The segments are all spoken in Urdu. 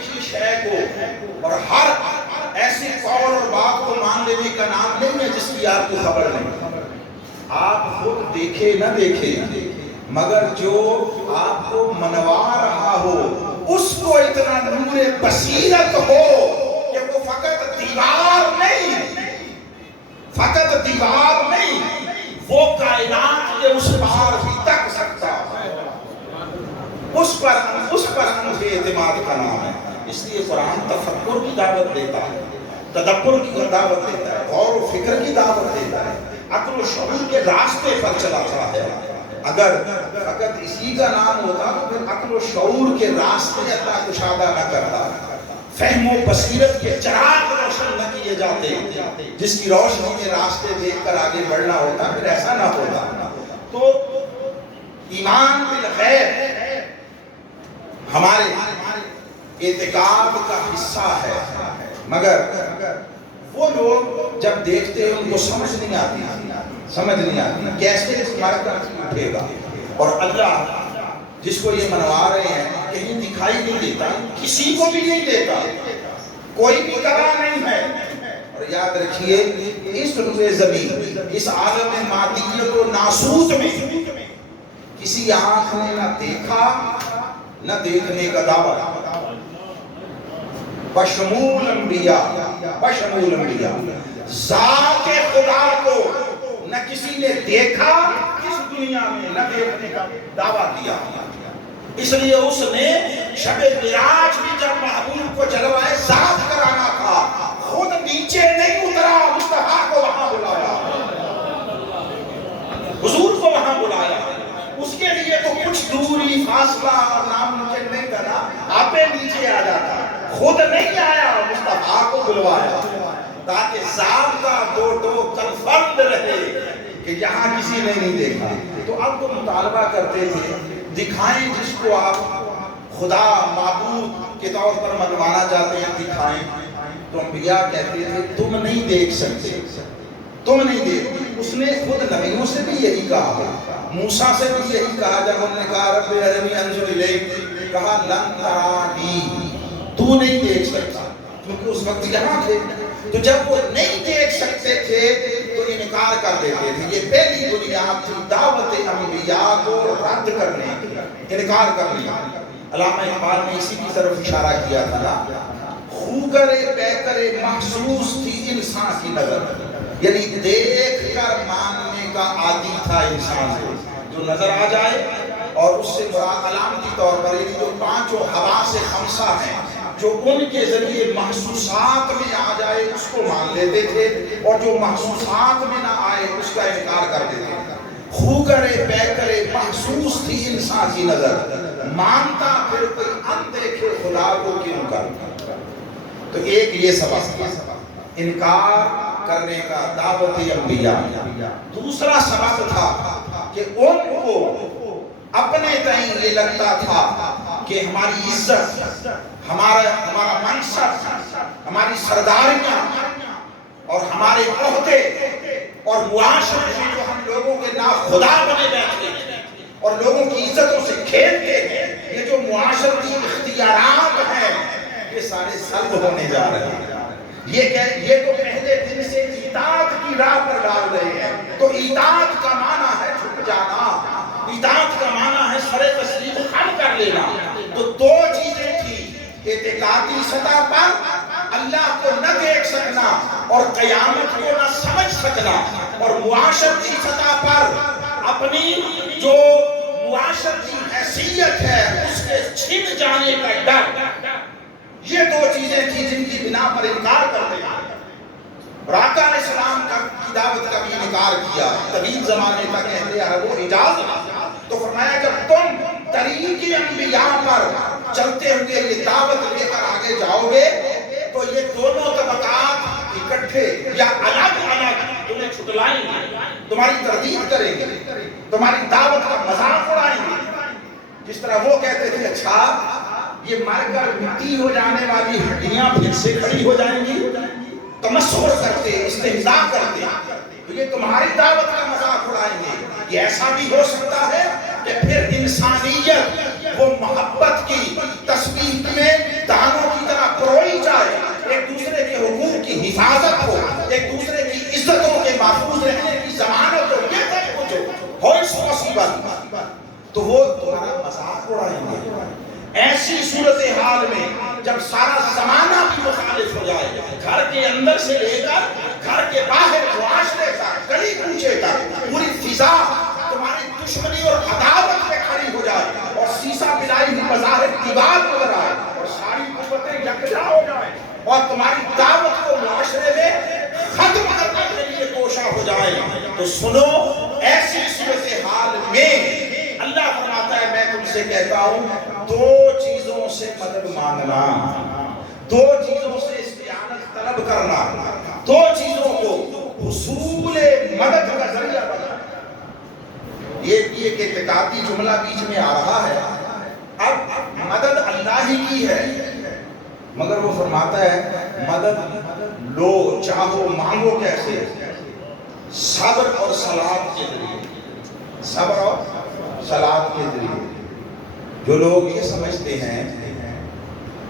دیکھی شے کو اور ہر ایسی قول اور بات کو مان لینے کا نام نہیں ہے جس کی آپ کو خبر نہیں. آپ خود دیکھے نہ دیکھے مگر جو آپ کو منوا رہا ہو اس کو اتنا نور بصیرت ہو کہ وہ فقط دیوار نہیں وہ کائنات کے اس پار بھی تک سکتا ہے. اس پر انفِ اعتماد کا نام ہے. اس لیے قرآن تفکر کی دعوت دیتا ہے، تدبر کی دعوت دیتا ہے، غور و فکر کی دعوت دیتا ہے، عقل و شعور کے راستے پر چلاتا ہے. اگر فقط اسی کا نام ہوتا تو پھر عقل و شعور کے راستے اللہ کشادہ نہ کرتا، فہم و بصیرت کے چراغ روشن نہ کیے جاتے جس کی روشنی کے راستے دیکھ کر آگے بڑھنا ہوتا، پھر ایسا نہ ہوتا. تو ایمان بالغیب ہمارے اعتقاد کا حصہ ہے، مگر وہ لوگ جب دیکھتے ہیں ان کو سمجھ نہیں آتی کیسے اس بات کا اٹھے گا. اور اللہ جس کو یہ منوا رہے ہیں کہیں دکھائی نہیں دیتا، کسی کو بھی نہیں دیتا، کوئی بھی گواہ نہیں ہے. اور یاد رکھیے اس روئے زمین، اس عالم مادیت و ناسوت میں کسی آنکھ نے نہ دیکھا نہ دیکھنے کا دعویٰ. بشمول انبیاء ذات خدا کو نہ کسی نے دیکھا اس دنیا میں نہ دیکھنے کا دعویٰ کیا. اس لیے اس نے شب معراج بھی جب محبوب کو جلوائے ذات کرانا تھا خود نیچے نہیں اترا، مصطفیٰ کو وہاں بلایا، حضور کو وہاں بلایا. اس کے لیے تو کچھ دوری فاصلہ اور ناممکن نہیں کرنا، آپ نیچے آ جاتا، خود نہیں آیا، مصطفیٰ کو بلوایا تاکہ ضابطہ دو کنفرم رہے کہ یہاں کسی نے نہیں دیکھا. تو اب وہ مطالبہ کرتے تھے دکھائیں جس کو آپ خدا معبود کے طور پر منوانا چاہتے ہیں دکھائیں. تو انبیاء کہتے تھے تم نہیں دیکھ سکتے، تم نہیں دیکھ. اس نے خود نبیوں سے بھی یہی کہا، موسیٰ سے بھی یہی کہا جب انہوں نے کہا رب ارنی انظر الیک، کہا لن ترانی، تو نہیں دیکھ سکتا، کیونکہ اس وقت یہاں تھے. تو جب وہ نہیں دیکھ سکتے تھے تو انکار کر دیتے تھے. یہ پہلی بنیاد تھی دعوت انبیاء کو رد کرنے کی، انکار کرنے کی. علامہ اقبال نے اسی کی طرف اشارہ کیا تھا نا، خو کرے بے کرے محسوس تھی انسان کی نظر، یعنی دیکھ کر ماننے کا عادی تھا انسان کو. جو نظر آ جائے اور اس سے مراد علامتی طور پر یعنی جو پانچوں حواس خمسہ ہیں جو ان کے ذریعے محسوسات میں آ جائے اس کو مان لیتے تھے، اور جو محسوسات میں نہ آئے اس کا انکار کر دیتے تھے. خو کرے بے کرے محسوس تھی انسان کی نظر، مانتا پھر کوئی اندیکھے خدا کو کیوں کرتا. تو ایک یہ سبب انکار کرنے کا دعوت انبیاء. دوسرا سبب تھا کہ ان کو اپنے تئیں یہ لگتا تھا کہ ہماری عزت، ہمارا منصب، ہماری سرداریاں اور ہمارے عہدے اور معاشرے میں جو ہم لوگوں کے ناخدا بنے بیٹھے ہیں اور لوگوں کی عزتوں سے کھیلتے ہیں، یہ جو معاشرتی اختیارات ہیں یہ سارے سلب ہونے جا رہے ہیں. یہ تو پہلے دن سے اطاعت کی راہ پر ڈال رہے ہیں. تو اطاعت کا معنی ہے جھک جانا، اطاعت کا معنی ہے سر تسلیم خم کر لینا. تو دو چیزیں تھیں، اعتقادی سطح پر اللہ کو نہ دیکھ سکنا اور قیامت کو نہ سمجھ سکنا، اور معاشرتی سطح پر اپنی جو معاشرتی حیثیت ہے اس کے چھن جانے کا ڈر. یہ دو چیزیں تھیں جن کی بنا پر انکار کرتے ہیں. اور آقا علیہ السلام کی دعوت کا بھی انکار کیا طویل زمانے تک اہل عرب و حجاز. تو فرمایا جب تم طریق انبیاء پر چلتے ہوئے یہ دعوت لے کر آگے جاؤ گے تو یہ دونوں طبقات اکٹھے یا الگ الگ تمہیں چھٹلائیں گے، تمہاری تردید کریں گے، تمہاری دعوت کا مذاق اڑائیں گے. جس طرح وہ کہتے تھے اچھا یہ مر کر مٹی ہو جانے والی ہڈیاں پھر سے کھڑی ہو جائیں گی، تمسخر کرتے، استہزاء کرتے، تو یہ تمہاری دعوت کا مذاق اڑائیں گے. یہ ایسا بھی ہو سکتا ہے کہ پھر انسانیت وہ محبت کی تسبیح میں دانوں کی جب سارا زمانہ بھی مخالف ہو جائے، گھر کے اندر سے لے کر گھر کے باہر معاشرے تک، گلی کوچے تک پوری فضا تمہاری دشمنی اور عداوت پہ کھڑی ہو جائے، اور سیسا پلائی ہوئی بظاہر دیوار نظر آئے، اور ساری قوتیں یکجا ہو جائیں، اور تمہاری دعوت کو معاشرے میں ختم کرنے کے لیے کوشاں ہو جائیں، تو سنو ایسی صورتحال میں اللہ فرماتا ہے میں تم سے کہتا ہوں دو چیزوں سے مدد مانگنا، دو چیزوں سے استعانت طلب کرنا، دو چیزوں کو حصول مدد کا ذریعہ بنا۔ یہ ایک اعتقادی جملہ بیچ میں آ رہا ہے، اب مدد اللہ ہی کی ہے، مگر وہ فرماتا ہے مدد لو چاہو مانگو کیسے؟ صبر اور صلات کے ذریعے، صبر اور صلات کے ذریعے۔ جو لوگ یہ سمجھتے ہیں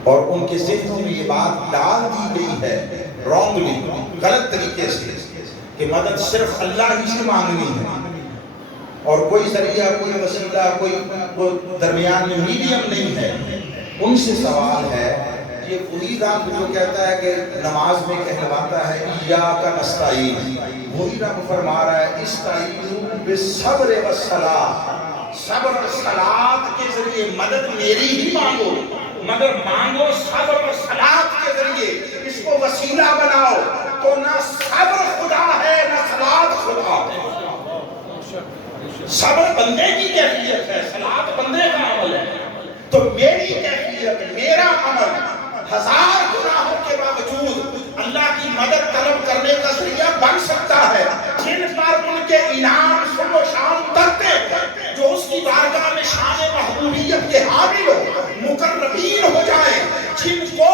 اور ان کے ذہنوں میں یہ بات ڈال دی گئی ہے رانگلی، غلط طریقے سے، کہ مدد صرف اللہ ہی سے مانگنی ہے اور کوئی ذریعہ، کوئی وسیلہ، کوئی درمیان میں میڈیم نہیں ہے، ان سے سوال ہے یہ وہی رب جو کہتا ہے کہ نماز میں کہلواتا ہے ایاک نستعین، وہی رب فرما رہا ہے استعینوا بالصبر والصلاۃ، صبر اور صلات کے ذریعے مدد میری ہی مانگو، مگر مانگو صبر اور صلات کے ذریعے، اس کو وسیلہ بناؤ تو نہ صبر خدا ہے نہ صلات خدا ہے۔ صبر بندے کی کیفیت ہے، صلات بندے کا عمل ہے، تو میری کیفیت، میرا عمل ہزار گناہوں کے باوجود اللہ کی مدد طلب کرنے کا ذریعہ بن سکتا ہے، جن پر ان کے انعام صبح و شام ترتے جو اس کی بارگاہ میں شان محبوبیت کے حامل ہو، مقربین ہو جائے، جن کو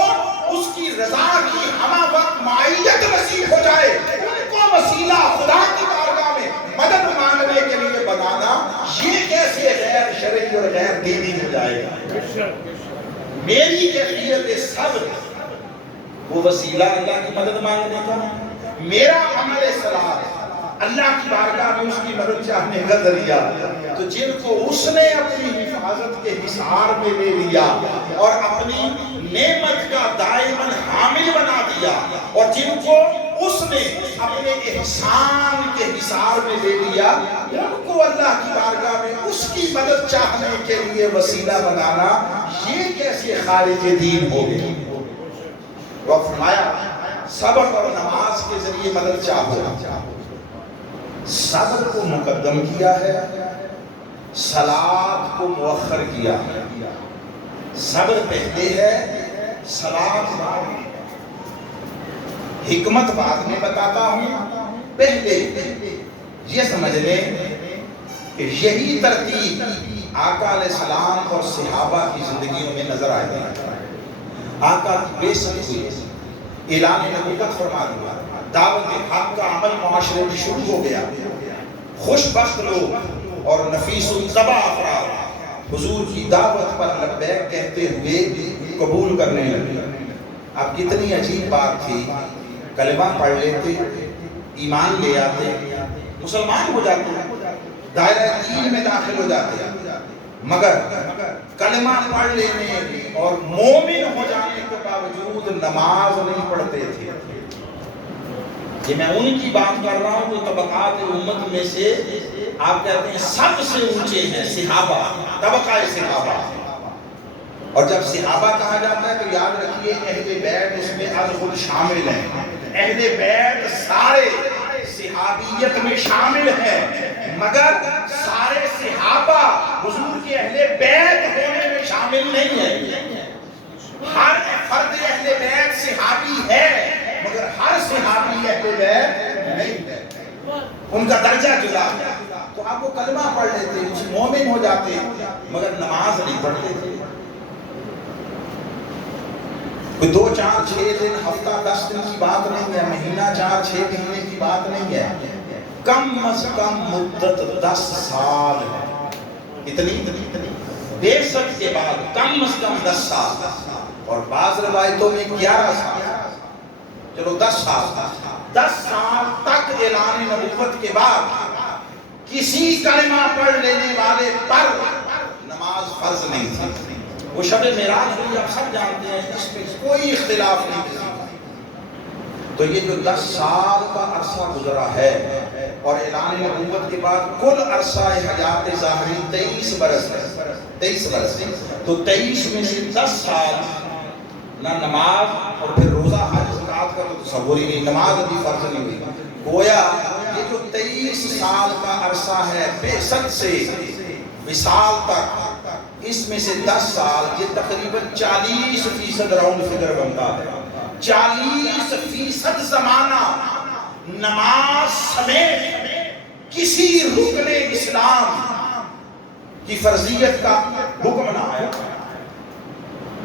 اس کی رضا کی ہمہ وقت معیت نصیب ہو جائے، ان کو وسیلہ خدا کی بارگاہ میں مدد مانگنے کے لیے بنانا، یہ کیسے غیر شرعی اور غیر دینی ہو جائے گا؟ میری کیفیت صبر وہ وسیلہ اللہ کی مدد مانگنے کا، میرا عمل صلاح اللہ کی بارگاہ میں اس کی مدد چاہنے کا ذریعہ، تو جن کو اس نے اپنی حفاظت کے حصار میں لے لیا اور اپنی نعمت کا دائماً حامل بنا دیا، اور جن کو اس نے اپنے احسان کے حصار میں لے لیا، ان کو اللہ کی بارگاہ میں اس کی مدد چاہنے کے لیے وسیلہ بنانا، یہ کیسے خارج دین ہو گئی؟ وہ فرمایا صبر اور نماز کے ذریعے مدد چاہو، صبر کو مقدم کیا ہے، صلات کو مؤخر کیا ہے، صبر پہلے ہے، صلات بعد میں۔ حکمت بعد میں بتاتا ہوں، پہلے یہ سمجھ لیں کہ یہی ترتیب آقا علیہ السلام اور صحابہ کی زندگیوں میں نظر آئی ہے۔ آقا بے ست ہوئی، اعلان نبوت فرما دیا، دعوت حق کا عمل معاشرے میں شروع ہو گیا، خوش بخت لوگ اور نفیس الطبع افراد حضور کی دعوت پر لبیک کہتے ہوئے قبول کرنے لگے۔ اب کتنی عجیب بات تھی، کلمہ پڑھ لیتے، ایمان لے آتے، مسلمان ہو جاتے، دائرہ دین میں داخل ہو جاتے، مگر کلمہ پڑھ لینے اور مومن ہو جانے کے باوجود نماز نہیں پڑھتے تھے۔ یہ میں ان کی بات کر رہا ہوں جو طبقات امت میں سے آپ کہتے ہیں سب سے اونچے ہیں، صحابہ، طبقہ صحابہ۔ اور جب صحابہ کہا جاتا ہے تو یاد رکھیے اہل بیت اس میں از خود شامل ہیں، اہل بیت سارے صحابیت میں شامل ہیں، مگر سارے صحابہ حضور کے اہل بیت ہونے میں شامل نہیں ہیں۔ ہر فرد اہل بیت صحابی ہے، مگر ہر صحابی اہل بیت نہیں ہے، ان کا درجہ جدا ہے۔ تو آپ وہ کلمہ پڑھ لیتے، مومن ہو جاتے، مگر نماز نہیں پڑھتے تھے۔ کوئی 2 4 6 دن، ہفتہ 10 دن کی بات نہیں ہے، مہینہ 4 6 مہینے کی بات نہیں ہے، کم از کم مدت 10 سال ہے۔ اتنی دیر سک کے بعد کم از کم 10 سال، اور بعض روایتوں میں 11 سال، چلو 10 سال تک اعلان نبوت کے بعد کسی کلمہ پڑھ لینے والے پر نماز فرض نہیں تھی۔ وہ شب معراج ہوئی، آپ سب جانتے ہیں، اس میں کوئی اختلاف نہیں کسی کا۔ تو یہ جو 10 سال کا عرصہ گزرا ہے اور اعلان نبوت کے بعد کل عرصہ حیات ظاہری 23 برس ہے، 23 برس، تو 23 میں سے 10 سال نہ نماز اور پھر روزہ حج زکات کا تو تصور ہی نہیں، نماز ابھی فرض نہیں ہوئی۔ گویا یہ جو 23 سال کا عرصہ ہے بعثت سے وصال تک، اس میں سے 10 سال یہ تقریباً 40% راؤنڈ فگر بنتا ہے۔ 40% زمانہ نماز سمیت کسی رکن اسلام کی فرضیت کا حکم نہ آیا۔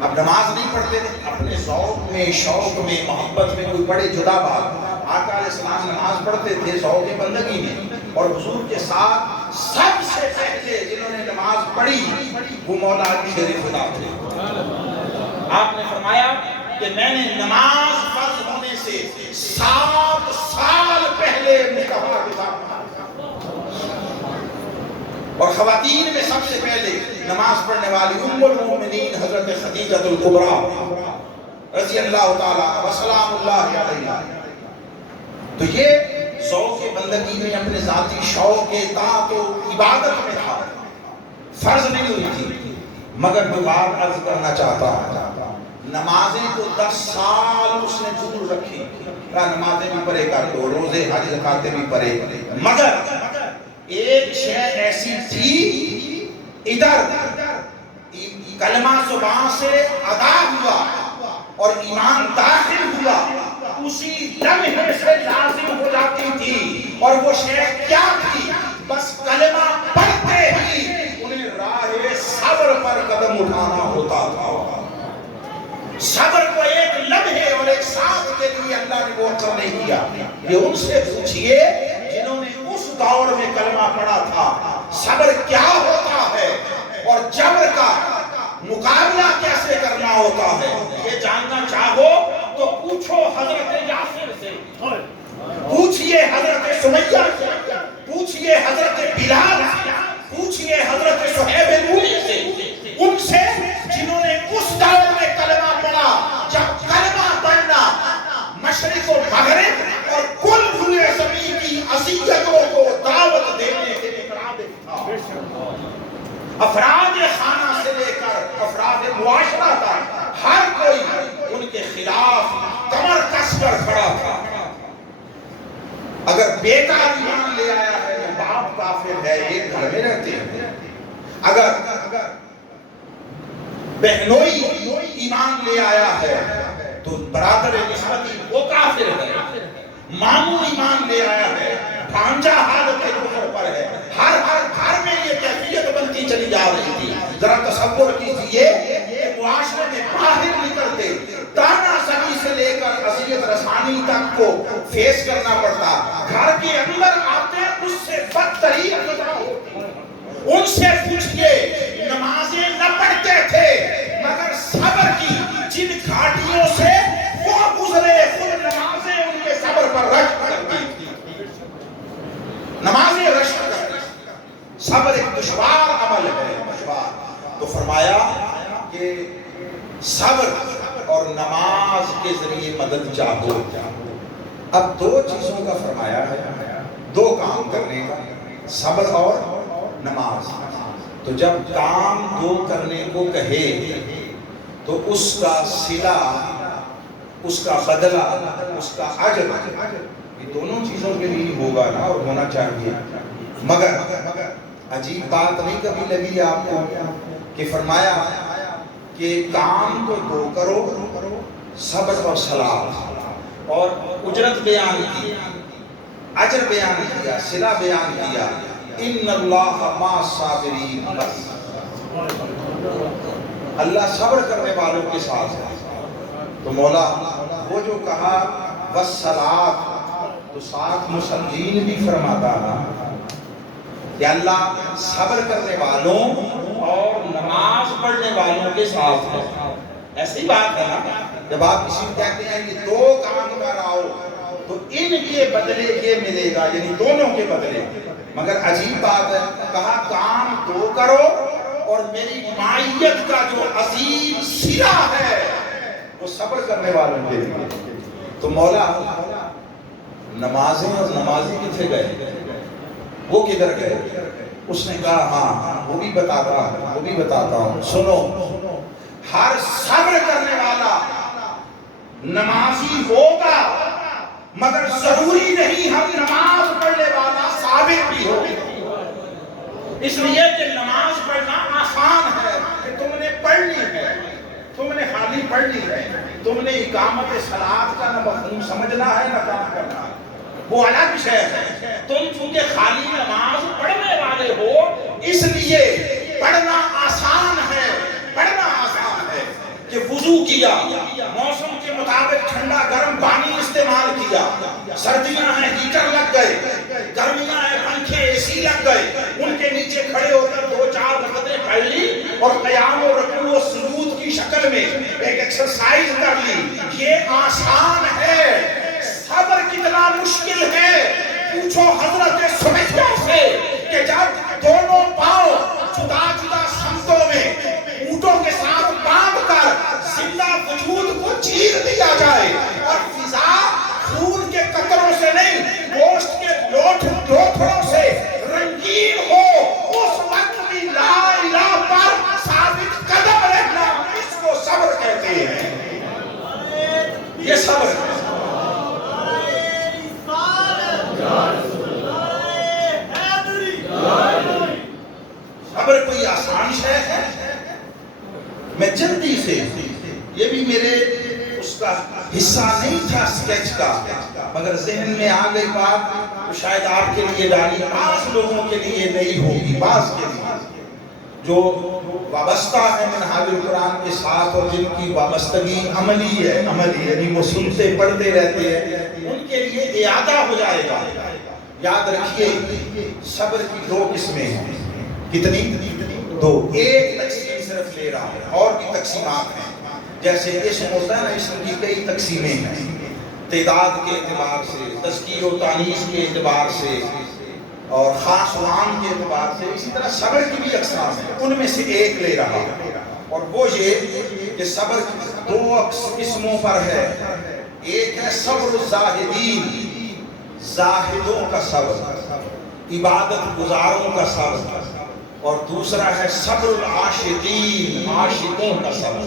اب نماز نہیں پڑھتے تھے، اپنے ذوق میں، شوق میں، محبت میں کوئی بڑے جدا بات۔ آقا علیہ السلام نماز پڑھتے تھے ذوق بندگی میں، اور حضور کے ساتھ سب سے پہلے جنہوں نے نماز پڑھی وہ مولا علی شیر خدا تھے۔ آپ نے فرمایا کہ میں نے نماز فرض ہونے سے 7 سال پہلے مصطفیٰ کے ساتھ، اور خواتین میں سب سے پہلے نماز پڑھنے والی ام المؤمنین حضرت خدیجہ الکبریٰ رضی اللہ تعالیٰ وسلام اللہ علیہا۔ تو یہ ذوق بندگی میں اپنے ذاتی شوق اطاعت و عبادت میں تھا، فرض نہیں ہوئی تھی۔ مگر میں بات عرض کرنا چاہتا ہوں، نمازیں تو 10 سال اس نے دور رکھی، نمازیں بھی پڑھے کر دو، روزے حج زکاتیں بھی پڑھے، مگر ایک شے ایسی تھی، ادھر کلمہ زبان سے ادا ہوا اور ایمان داخل ہوا، اسی لمحے سے لازم ہو جاتی تھی، اور وہ شے کیا تھی؟ بس کلمہ پڑھتے ہی انہیں راہ صبر پر قدم اٹھانا ہوتا تھا۔ صبر کو ایک لمحے اور ایک ساتھ کے لیے اللہ نے وہ اثر نہیں کیا۔ یہ ان سے پوچھئے جنہوں نے اس دور میں کلمہ پڑھا تھا، صبر کیا ہوتا ہے اور جبر کا مقابلہ کیسے کرنا ہوتا ہے۔ یہ جاننا چاہو تو پوچھو حضرت یاسر سے، پوچھئے حضرت سمیہ سے، پوچھئے حضرت بلال سے، پوچھئے حضرت صہیب رومی سے، ان سے جنہوں نے اس دور میں کلمہ پڑھا جب کلمہ پڑھنا مشرق و مغرب اور کل روئے زمین کی اذیتوں کو دعوت دینے کے مترادف تھا۔ افراد خانہ سے لے کر افراد معاشرہ تک ہر کوئی ان کے خلاف کمر کس کر کھڑا تھا۔ اگر بیٹا ایمان لے آیا ہے تو باپ کافر ہے، یہ گھر میں رہتے ہیں۔ اگر بہنوئی ایمان لے آیا ہے تو برادر نسبتی وہ کافر ہے۔ ماموں ایمان لے آیا ہے، بھانجا حالت کفر پر ہے۔ ہر گھر میں یہ کیفیت بنتی چلی جا رہی تھی۔ ذرا تصور کیجئے کہ معاشرے میں باہر نکلتے تانا زنی سے لے کر اذیت رسانی تک کو فیس کرنا پڑتا، گھر کے اندر آتے اس سے بدترین خطرہ ہوتی۔ ان سے پوچھئے نمازیں نہ پڑھتے تھے مگر صبر کی جن گھاٹیوں سے وہ گزرے، خود نمازیں ان کے صبر پر رشک کرتی تھی، نمازیں رشک کرتی۔ صبر ایک دشوار عمل ہے، دشوار۔ تو فرمایا کہ صبر اور نماز کے ذریعے مدد چاہو۔ اب 2 چیزوں کا فرمایا ہے، 2 کام کرنے کا، صبر اور نماز۔ تو جب کام 2 کرنے کو کہے تو اس کا صلہ، اس کا بدلہ، اس کا اجر یہ دونوں چیزوں کے لیے ہوگا نا، اور ہونا چاہیے۔ مگر عجیب بات نہیں کبھی لگی آپ کو کہ فرمایا کہ کام تو 2 کرو، صبر اور صلاح، اور اجرت بیان کی، اجر بیان کیا، صلہ بیان کیا، ان اللہ مع الصابرین، اللہ صبر کرنے والوں کے ساتھ ہے۔ تو مولا وہ جو کہا والصلاۃ، تو ساتھ مصلین بھی فرماتا نا کہ اللہ صبر کرنے والوں اور نماز پڑھنے والوں کے ساتھ ہے۔ ایسی بات ہے نا، جب آپ کسی کو کہتے ہیں کہ 2 کام کراؤ تو ان کے بدلے یہ ملے گا، یعنی دونوں کے بدلے۔ مگر عجیب بات ہے، کہا کام 2 کرو اور میری معیت کا جو عظیم سرا ہے وہ صبر کرنے والوں کے لیے. تو مولا نمازیں اور نمازی کتنے گئے؟ وہ کدھر گئے؟ اس نے کہا ہاں وہ بھی بتاتا ہوں. سنو، ہر صبر کرنے والا نمازی ہوگا، مگر ضروری نہیں ہم نماز پڑھنے والا صابر بھی ہو. اس لیے کہ نماز پڑھنا آسان ہے کہ تم نے پڑھنی ہے، تم نے خالی پڑھنی ہے، تم نے اقامت صلاۃ کا نہ مفہوم سمجھنا ہے نہ کام کرنا ہے، وہ الگ شے ہے. تم چونکہ خالی نماز پڑھنے والے ہو اس لیے پڑھنا آسان ہے. کہ وضو کیا، موسم کے مطابق ٹھنڈا گرم پانی استعمال کیا، سردیاں ہیں ہیٹر لگ گئے، گرمیاں ہیں پنکھے اے سی لگ گئے، ان کے نیچے کھڑے ہو کر 2-4 رکعتیں پڑھ لی اور قیام و رکوع و سجود کی شکل میں ایک ایکسرسائز کر لی. یہ آسان ہے. صبر کتنا مشکل ہے پوچھو حضرت سمیہ سے کہ جب دونوں پاؤں جدا جدا سمتوں میں اونٹوں کے ساتھ باندھ کر زندہ وجود کو چیر دیا جائے اور فضا خون کے قطروں سے نہیں گوشت کے لوتھڑوں سے رنگین ہو، اس وقت بھی لا الہ پر ثابت قدم رہنا، اس کو صبر کہتے ہیں. یہ صبر ہے. صبر کوئی آسان شے ہے؟ میں جلدی سے، یہ بھی میرے اس کا حصہ نہیں تھا سکیچ کا، مگر ذہن میں آ گئی بات تو شاید آپ کے لیے ڈالی، بعض لوگوں کے لیے نہیں ہوگی، بعض کے لیے جو وابستہ ہے منہاج القرآن کے ساتھ اور جن کی وابستگی عملی ہے، یعنی وہ سنتے پڑھتے رہتے ہیں، ان کے لیے اعادہ ہو جائے گا. یاد رکھیے صبر کی 2 قسمیں ہیں. کتنی؟ 2. ایک تقسیم صرف لے رہا ہے، اور بھی تقسیمات ہیں. جیسے اسم ہوتا ہے نا، اسم کی کئی تقسیمیں ہیں، تعداد کے اعتبار سے، تذکیر و تانیث کے اعتبار سے اور خاص و عام کے اعتبار سے. اسی طرح صبر کی بھی اقسام ہیں، ان میں سے ایک لے رہا ہے، اور وہ یہ کہ صبر 2 قسموں پر ہے. ایک ہے صبر الزاہدین، زاہدوں کا صبر، عبادت گزاروں کا صبر، اور دوسرا ہے صبر العاشقین، عاشقوں کا صبر،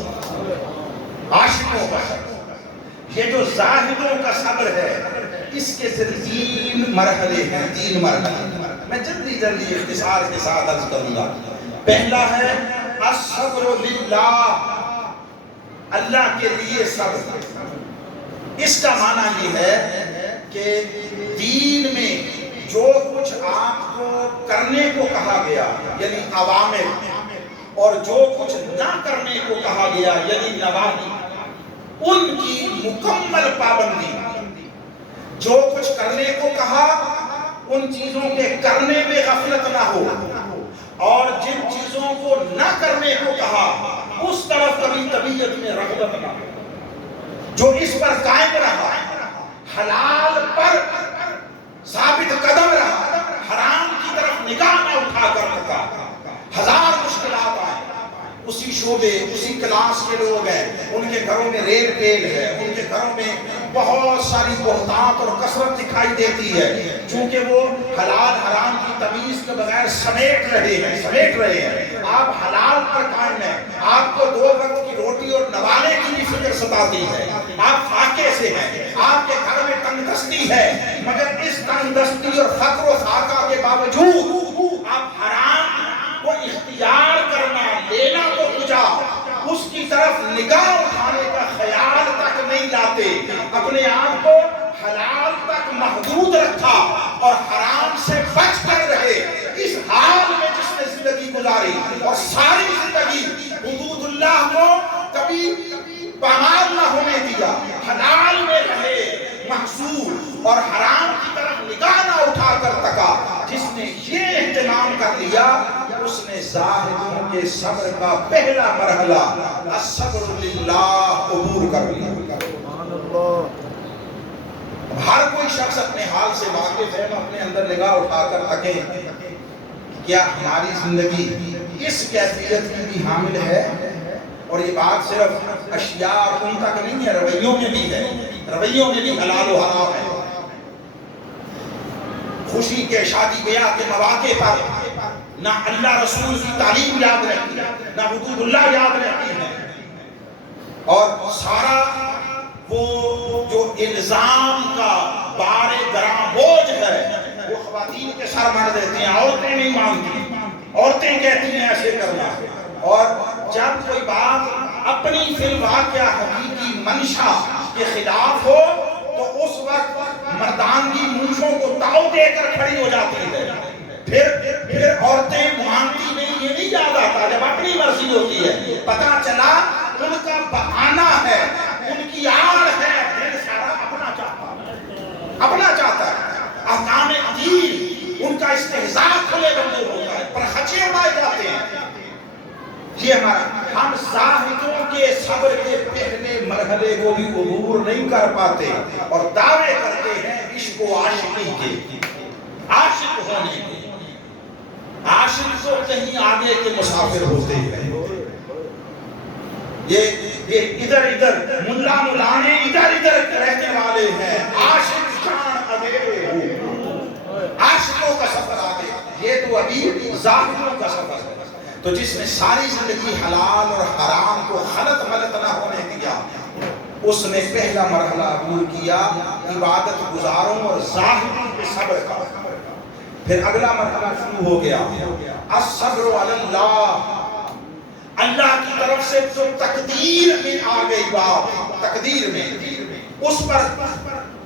عاشقوں کا صبر. یہ جو زاہدوں کا صبر ہے اس کے صرف 3 مرحلے ہیں، 3 مرحلے. میں جلدی اختصار کے ساتھ عرض کروں گا. پہلا ہے الصبر للہ، اللہ کے لیے صبر. اس کا معنی یہ ہے کہ دین میں جو کچھ آپ کو کرنے کو کہا گیا یعنی اوامر، اور جو کچھ نہ کرنے کو کہا گیا یعنی نواہی، ان کی مکمل پابندی. جو کچھ کرنے کو کہا ان چیزوں کے کرنے میں غفلت نہ ہو، اور جن چیزوں کو نہ کرنے کو کہا اس طرف کبھی طبیعت میں رغبت نہ ہو. جو اس پر قائم رہا، حلال پر ثابت قدم رہا، حرام کی طرف نگاہ نہ اٹھا کر رکھا. 1000 مشکلات آئیں، اسی شعبے اسی کلاس کے لوگ ہیں، ان کے گھروں میں ریل ٹیل ہے، ان کے گھروں میں بہت ساری بہتات اور کثرت دکھائی دیتی ہے، چونکہ وہ حلال حرام کی تمیز کے بغیر سمیٹ رہے ہیں. آپ حلال پر قائم ہیں، آپ کو 2 وقت کی روٹی اور نوالے کی بھی فکر ستاتی ہے، آپ فاقے سے ہیں، آپ کے گھر میں تنگ دستی ہے، مگر اس تنگ دستی اور فقر و فاقہ کے باوجود آپ حرام کو اختیار کرنا، لینا تو کجا، اس کی طرف نگاہ اٹھانے کا خیال تک نہیں لاتے. اپنے آپ کو حلال تک محدود رکھا اور حرام سے بچ کر رہے. اس حال میں جس نے زندگی گزاری اور ساری زندگی حدود اللہ کو کبھی پامال نہ ہونے دیا، حلال میں رہے محصول اور حرام کی طرف نگاہ نہ اٹھا کر تکا، جس نے یہ اہتمام کر لیا اس نے زاہدوں کے صبر کا پہلا مرحلہ الصبر للہ عبور کر لیا. ہر کوئی شخص اپنے حال سے واقف ہے، اپنے اندر نگاہ اٹھا کر تکیں کیا ہماری زندگی اس کیفیت کی بھی حامل ہے. اور یہ بات صرف اشیاء اور ان تک نہیں ہے، رویوں میں بھی ہے. رویوں میں بھی حلال و حرام ہے. خوشی کے شادی بیاہ کے مواقع پر نہ اللہ رسول کی تعلیم یاد رہتی ہے، نہ حدود اللہ یاد رہتی ہے، اور سارا وہ جو الزام کا بار گراں بوجھ ہے وہ خواتین کے سر مار دیتے ہیں. عورتیں نہیں مانتی، عورتیں کہتی ہیں ایسے کرنا. اور جب کوئی بات اپنی فی الواقعہ حقیقی منشا کے خلاف ہو تو اس وقت مردانگی منشوں کو تاؤ دے کر کھڑی ہو جاتی ہے. پھر عورتیں مانتی نہیں، یہ نہیں یاد آتا. جب اپنی مرضی ہوتی ہے پتہ چلا ان کا بہانہ ہے، ان کی آڑ ہے، دل سارا اپنا چاہتا ہے. احکام دین ان کا استہزاء کھلے بندے ہوتا ہے، پر خچے اڑائے جاتے ہیں. یہ ہمارا ہم زاہدوں کے صبر کے پہلے مرحلے کو بھی عبور نہیں کر پاتے اور دعوے کرتے ہیں عشق و عاشقی کے، عاشق ہونے کے. عاشق تو کہیں آگے کے مسافر ہوتے ہیں. یہ ادھر ملا ملانے ادھر رہنے والے ہیں. عاشق جان ادھیرے ہو، عاشقوں کا سفر آگے. یہ تو ابھی زاہدوں کا سفر ہے. تو جس نے ساری زندگی حلال اور حرام کو خلط ملط نہ ہونے دیا، اس نے پہلا مرحلہ عبور کیا عبادت گزاروں اور زاہدوں کے صبر کا. پھر اگلا مرحلہ شروع ہو گیا الصبر علی اللہ. اللہ کی طرف سے جو تقدیر میں آ گئی بات، تقدیر میں اس پر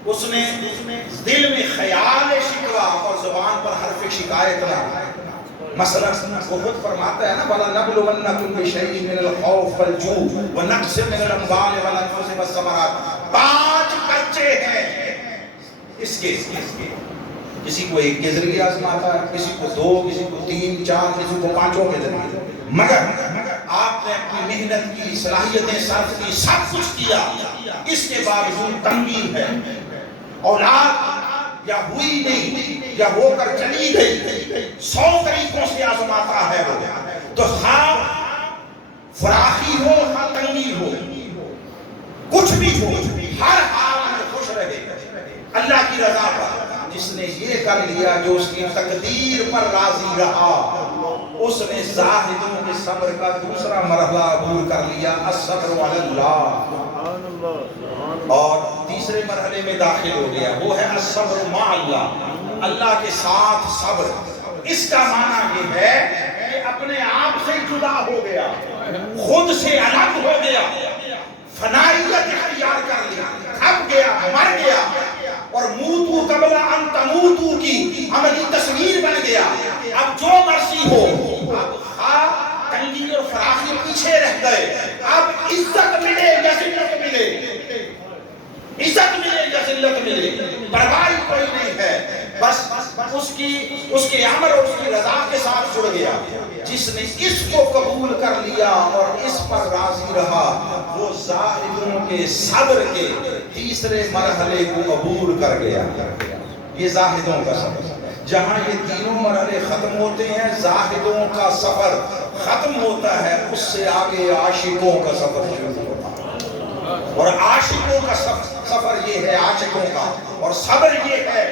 اس نے دل میں خیال شکوہ اور زبان پر حرف شکایت رہا. مثلا وہ خود فرماتا ہے نا وَلَنَبْلُوَنَّكُمْ بِشَيْءٍ مِّنَ الْخَوْفِ وَالْجُوعِ وَنَقْصٍ مِّنَ الْأَمْوَالِ وَالْأَنفُسِ وَالثَّمَرَاتِ. 5 بچے ہیں اس کے. کسی کو 1 کے ذریعے آزماتا ہے، کسی کو 2، کسی کو 3، 4، کسی کو 5 کے ذریعے. مگر آپ نے اپنی محنت کی، صلاحیتیں صرف کی، سب کچھ کیا، اس کے باوجود تنگی ہے. اولاد یا ہوئی نہیں یا ہو کر چلی گئی، 100 طریقوں سے آزماتا ہے وہ. تو خواہ فراخی ہو خواہ تنگی ہو، کچھ بھی ہو، ہر حال میں خوش رہے اللہ کی رضا پر. جس نے یہ کر لیا جو اس کی تقدیر پر راضی رہا، اس نے زاہدوں کے صبر کا دوسرا مرحلہ عبور کر لیا الصبر علی اللہ. اور تیسرے مرحلے میں داخل ہو گیا، وہ ہے الصبر مع اللہ، اللہ کے ساتھ صبر. اس کا معنی یہ ہے کہ اپنے آپ سے جدا ہو گیا، خود سے الگ ہو گیا، فنائیت اختیار کر لی، تھک گیا، مر گیا، اور موتو قبل ان تموتو کی عملی تصویر بن گیا. اب جو مرضی ہو، اب خواہ تنگی اور فراخی پیچھے رہ گئے. اب عزت ملے یا ذلت ملے، عزت ملے یا ذلت ملے، پرواہ کوئی نہیں ہے. بس اس کے امر اور اس کی رضا کے ساتھ جڑ گیا. جس نے اس کو قبول کر لیا اور اس پر راضی رہا، وہ زاہدوں کے صبر کے تیسرے مرحلے کو عبور کر گیا. یہ زاہدوں کا سفر. جہاں یہ تینوں مرحلے ختم ہوتے ہیں، زاہدوں کا سفر ختم ہوتا ہے، اس سے آگے عاشقوں کا سفر شروع ہوتا ہے. اور عاشقوں کا سفر یہ ہے عاشقوں کا. اور صبر یہ ہے،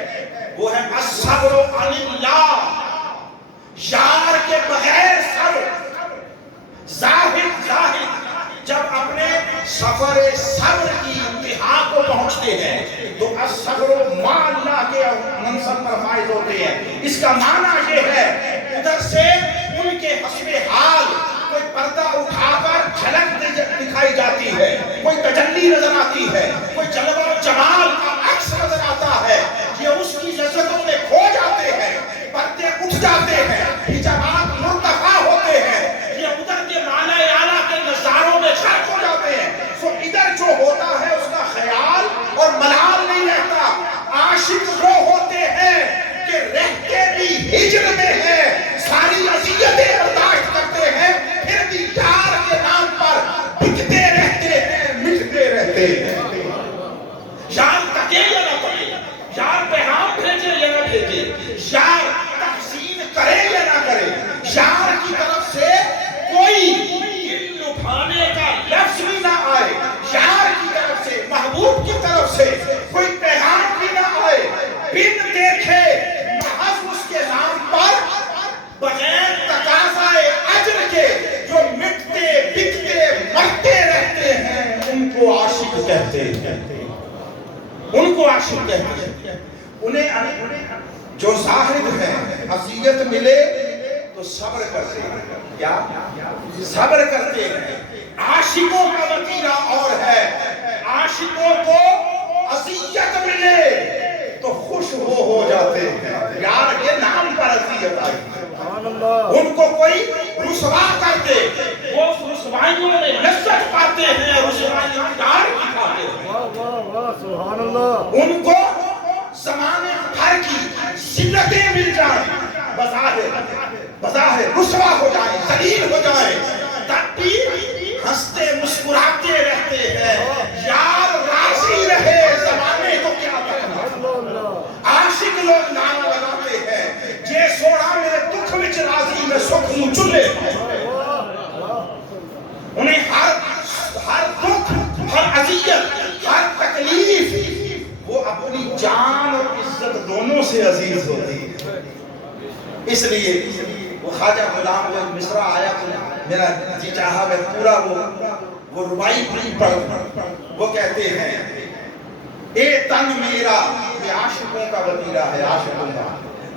وہ ہے الصبر علی اللہ. یار کے بغیر صبر. زاہد جب اپنے سفر صبر کی انتہا کو پہنچتے ہیں تو الصبر مع اللہ کے منصب پر فائز ہوتے ہیں. اس کا معنی یہ ہے ادھر سے ان کے حسب حال کوئی پردہ اٹھا کر جھلک دکھائی جاتی ہے، کوئی تجلی نظر آتی ہے، کوئی جلوہ و جمال کا عکس نظر آتا ہے. یہ اس کی لذتوں میں کھو جاتے ہیں، پردے اٹھ جاتے ہیں، حجابات مرتفع ہوتے ہیں. یہ ادھر کے معنی اعلیٰ کے نظاروں میں غرق ہو جاتے ہیں. سو ادھر جو ہوتا ہے اس کا خیال اور ملال نہیں رہتا. عاشق وہ ہوتے ہیں کہ رہتے بھی ہجر میں ہیں، ساری اذیتیں برداشت کرتے ہیں، پھر بھی یار کے نام پر بکتے رہتے ہیں، مٹتے رہتے ہیں. یار تکے یا نہ تکے، یار پیغام بھیجے یا نہ بھیجے، یار تحسین کرے یا نہ کرے، یار کی طرف سے عاشق کہتے ہیں، ان کو عاشق کہتے ہیں۔ انہیں جو زاہد ہیں اذیت ملے تو صبر کرتے ہیں، کیا صبر کرتے ہیں۔ عاشقوں کا وتیرہ اور ہے، عاشقوں کو اذیت ملے تو خوش ہو جاتے ہیں، یار کے نام پر اذیت آئی، ان کو کوئی رسوا کرتے وہ رسوائیوں میں لذت پاتے ہیں، رسوائیوں میں ڈار دکھاتے ہیں، ان کو زمانے بھر کی ذلتیں مل جائیں، بظاہر رسوا ہو جائیں، ذلیل ہو جائیں، تب بھی ہنستے مسکراتے رہتے ہیں، یار راضی رہے زمانے کو کیا کرنا۔ عاشق لوگ نعرہ لگاتے ہیں، جے سوڑا میرے دکھ وچ راضی میں سکھ نوں چلے، انہیں ہر دکھ، ہر اذیت، ہر تکلیف وہ اپنی جان اور عزت دونوں سے عزیز ہوتی ہے۔ اس لیے وہ خواجہ غلام وہ مصرع آیا تو میرا جی چاہا میں پورا وہ ربائی پڑھ، وہ کہتے ہیں اے تن میرا، یہ عاشقوں کا وتیرہ ہے، عاشقوں کا۔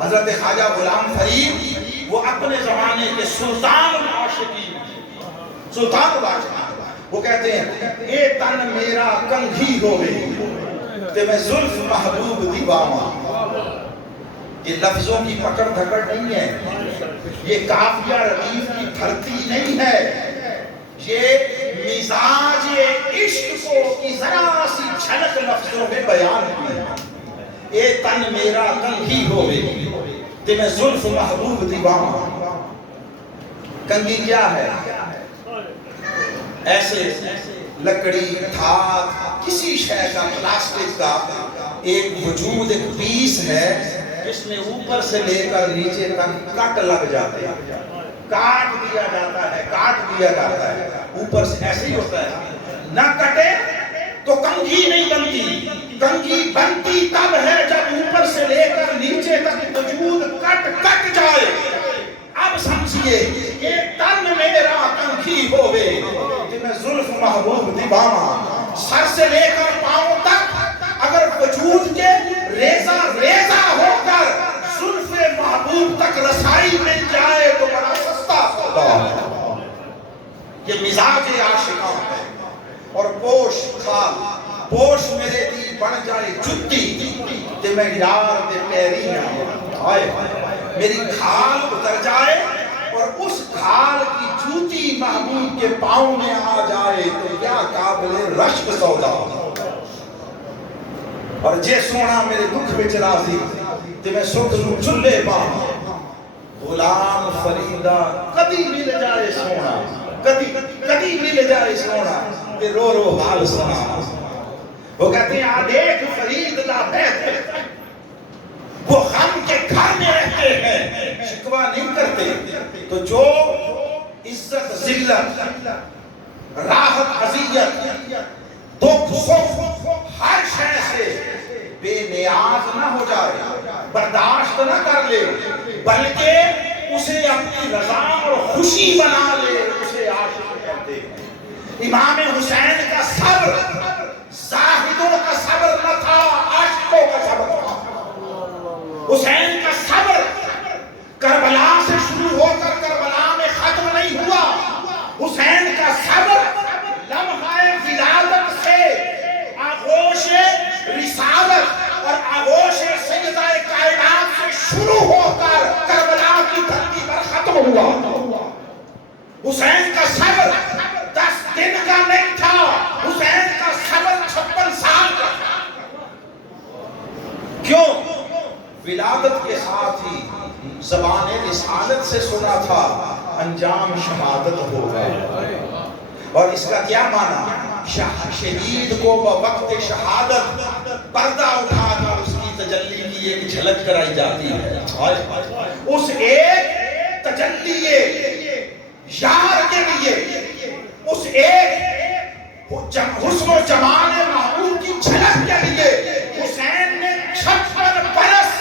حضرت خواجہ غلام فرید وہ اپنے زمانے کے سلطان العاشقین، سلطان العاشقین، وہ کہتے ہیں اے تن میرا کنگھی ہوئے تے میں زلف محبوب دیواما۔ یہ لفظوں کی پکڑ دھکڑ نہیں ہے، یہ قافیہ ردیف کی دھرتی نہیں ہے، یہ مزاج عشق کو کی ذرا سی جھلک لفظوں میں بیان کی ہے۔ اے تن میرا کنگھی ہوئے تے میں زلف محبوب دیواما۔ کنگھی کیا ہے؟ ایسے لکڑی، دھات، کسی شے کا، پلاسٹک کا ایک وجود، ایک پیس ہے جس میں اوپر سے لے کر نیچے تک کٹ لگ جاتے ہیں، کاٹ دیا جاتا ہے، کاٹ دیا جاتا ہے، اوپر سے ایسے ہی ہوتا ہے، نہ کٹے تو کنگھی نہیں بنتی، کنگھی بنتی تب ہے جب اوپر سے لے کر نیچے تک وجود کٹ جائے۔ اب سمجھئے یہ تن میرا کنگھی ہوئے کہ میں زلف محبوب دیواما، سر سے لے کر پاؤں تک اگر وجود کے ریزہ ریزہ ہو کر زلف محبوب تک رسائی مل جائے تو بڑا سستا سودا ہے۔ یہ مزاج عاشقاں ہے۔ اور پوش خال، پوش میرے دی بن جائے جتی تے میں یار دے پیری نہ میری کھال اتر جائے اور اس کھال کی جوتی محبوب کے پاؤں میں آ جائے تو کیا قابل رشک سودا۔ اور جے سونا میرے دکھ وچ راضی تے میں سکھ نوں چلے پاواں۔ غلام فریدا کدی مل جائے سونا، کدی مل جائے سونا تے رو رو حال سنا۔ وہ کہتے ہیں آ دیکھ فرید دا بیت، وہ غم کے گھر میں رہتے ہیں، شکوہ نہیں کرتے۔ تو جو عزت ذلت، راحت اذیت، دکھ سکھ ہر شے سے بے نیاز نہ ہو جائے، برداشت نہ کر لے، بلکہ اسے اپنی رضا اور خوشی بنا لے، اسے عاشق کہتے ہیں۔ امام حسین کا صبر زاہدوں کا صبر نہ تھا، عاشقوں کا صبر تھا۔ حسین کا صبر کربلا سے شروع ہو کر کربلا میں ختم نہیں ہوا، حسین کا صبر لمحہ ولادت سے آغوش رسالت اور آغوش سیدہ کائنات سے شروع ہو کر کربلا کی دھرتی پر ختم ہوا۔ حسین کا صبر 10 دن کا نہیں تھا، حسین کا صبر 56 سال کا تھا۔ کیوں؟ ولادت کے ساتھ ہی زبان رسالت سے سنا تھا انجام شہادت ہوگا۔ اور اس کا کیا معنی؟ شہید کو وقت شہادت پردہ اٹھا کر اس کی تجلی کی ایک جھلک کرائی جاتی ہے۔ اس ایک تجلی یار کے لیے، اس ایک حسن و جمال محبوب کی جھلک کے لیے حسین نے 56 برس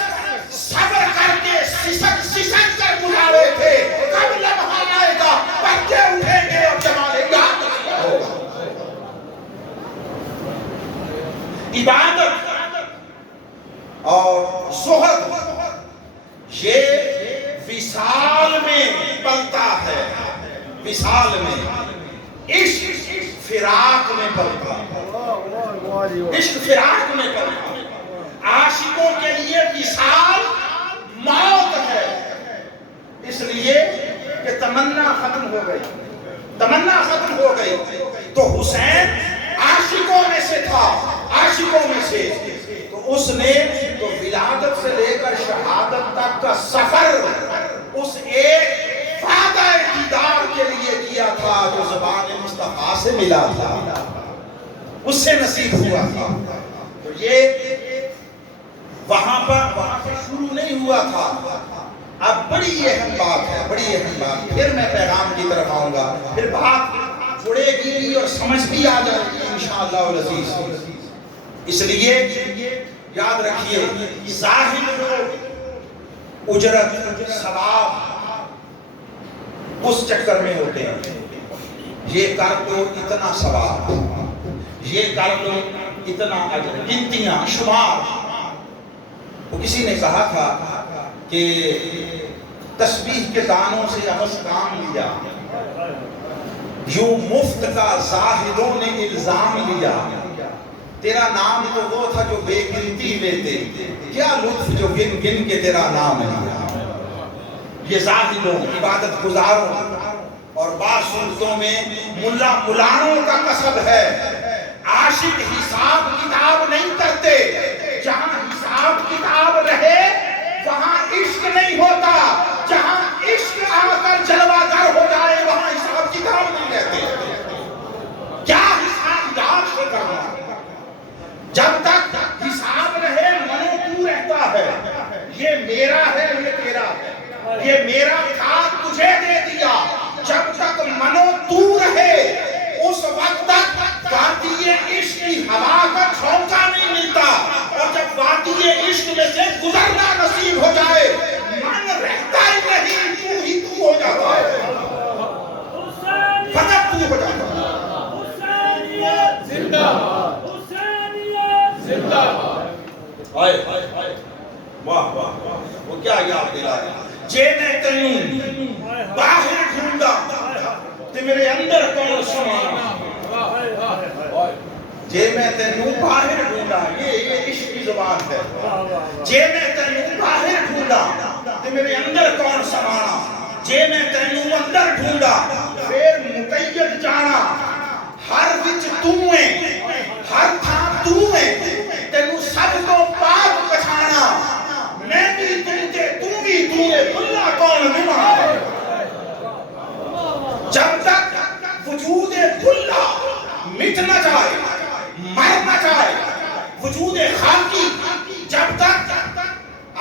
صبر کر کے سسک کر گزارے تھے۔ کب لمحہ آئے گا پردے اٹھیں گے اور جمال یاد ہوگا۔ عبادت اور زہد یہ وصال میں پلتا ہے، وصال میں، عشق فراق میں پلتا ہے، عشق فراق میں پلتا ہے۔ عاشقوں کے لیے وصال موت ہے، اس لیے کہ تمنا ختم ہو گئی، تمنا ختم ہو گئی۔ تو حسین عاشقوں میں سے تھا، عاشقوں میں سے، تو اس نے تو ولادت سے لے کر شہادت تک کا سفر اس ایک وعدہ دیدار کے لیے کیا تھا جو زبان مصطفیٰ سے ملا تھا، اس سے نصیب ہوا تھا۔ تو یہ وہاں سے شروع نہیں ہوا تھا۔ اب بڑی اہم بات ہے، بڑی اہم بات، پھر میں پیغام کی طرف آؤں گا، پھر بات جڑے گی اور سمجھ بھی آ جائے گی انشاءاللہ العزیز۔ اس لیے یاد رکھیے، ظاہر لوگ اجرت ثواب اس چکر میں ہوتے ہیں، یہ کر دو اتنا ثواب، یہ کر دو اتنا اجر، گنتیاں، شمار۔ وہ کسی نے کہا تھا کہ تسبیح کے دانوں سے احس کام لیا، یوں مفت کا زاہدوں نے الزام لیا، تیرا نام تو وہ تھا جو بے گنتی لیتے، کیا لطف جو گن گن کے تیرا نام لیا۔ یہ زاہدوں، عبادت گزاروں اور بعض صورتوں میں ملا ملانوں کا کسب ہے۔ عاشق حساب کتاب نہیں کرتے، جہاں حساب کتاب رہے وہاں عشق نہیں ہوتا، جہاں عشق آ کر جلوہ گر ہو جائے وہاں حساب کتاب نہیں رہتے۔ کیا حساب کتاب سے کرنا؟ جب تک حساب رہے منو تو رہتا ہے، یہ میرا ہے یہ تیرا ہے، یہ میرا تھا تجھے دے دیا۔ جب تک منو تو رہے اس وقت تک وادی عشق کی ہوا کا جھونکا نہیں ملتا، اور جب وادی عشق میں سے گزرنا نصیب ہو جائے من رہتا ہی نہیں، تو ہی تو ہو جاتا ہے، فقط تو ہو جاتا ہے۔ حسینیت زندہ باد، حسینیت زندہ باد۔ آئے واہ واہ واہ، وہ کیا یاد دلایا۔ جے میں تینوں باہر ڈھونڈا تے میرے اندر کون سمانا، جے میں تینوں باہر ڈھونڈا، یہ عشق کی زبان ہے۔ جے میں تینوں باہر ڈھونڈا تے میرے اندر کون سمانا، جے میں تینوں اندر ڈھونڈا پھر مقید جانا، ہر وچ تو ہے، ہر تھاں تو ہے، تینوں سب کو پاک پچھانا، میں بھی تم کے تو بھی تو ہے، بھلا کون نمانا۔ جب تک وجود بھلا مٹ نہ جائے، مر نہ جائے، وجود خاکی جب تک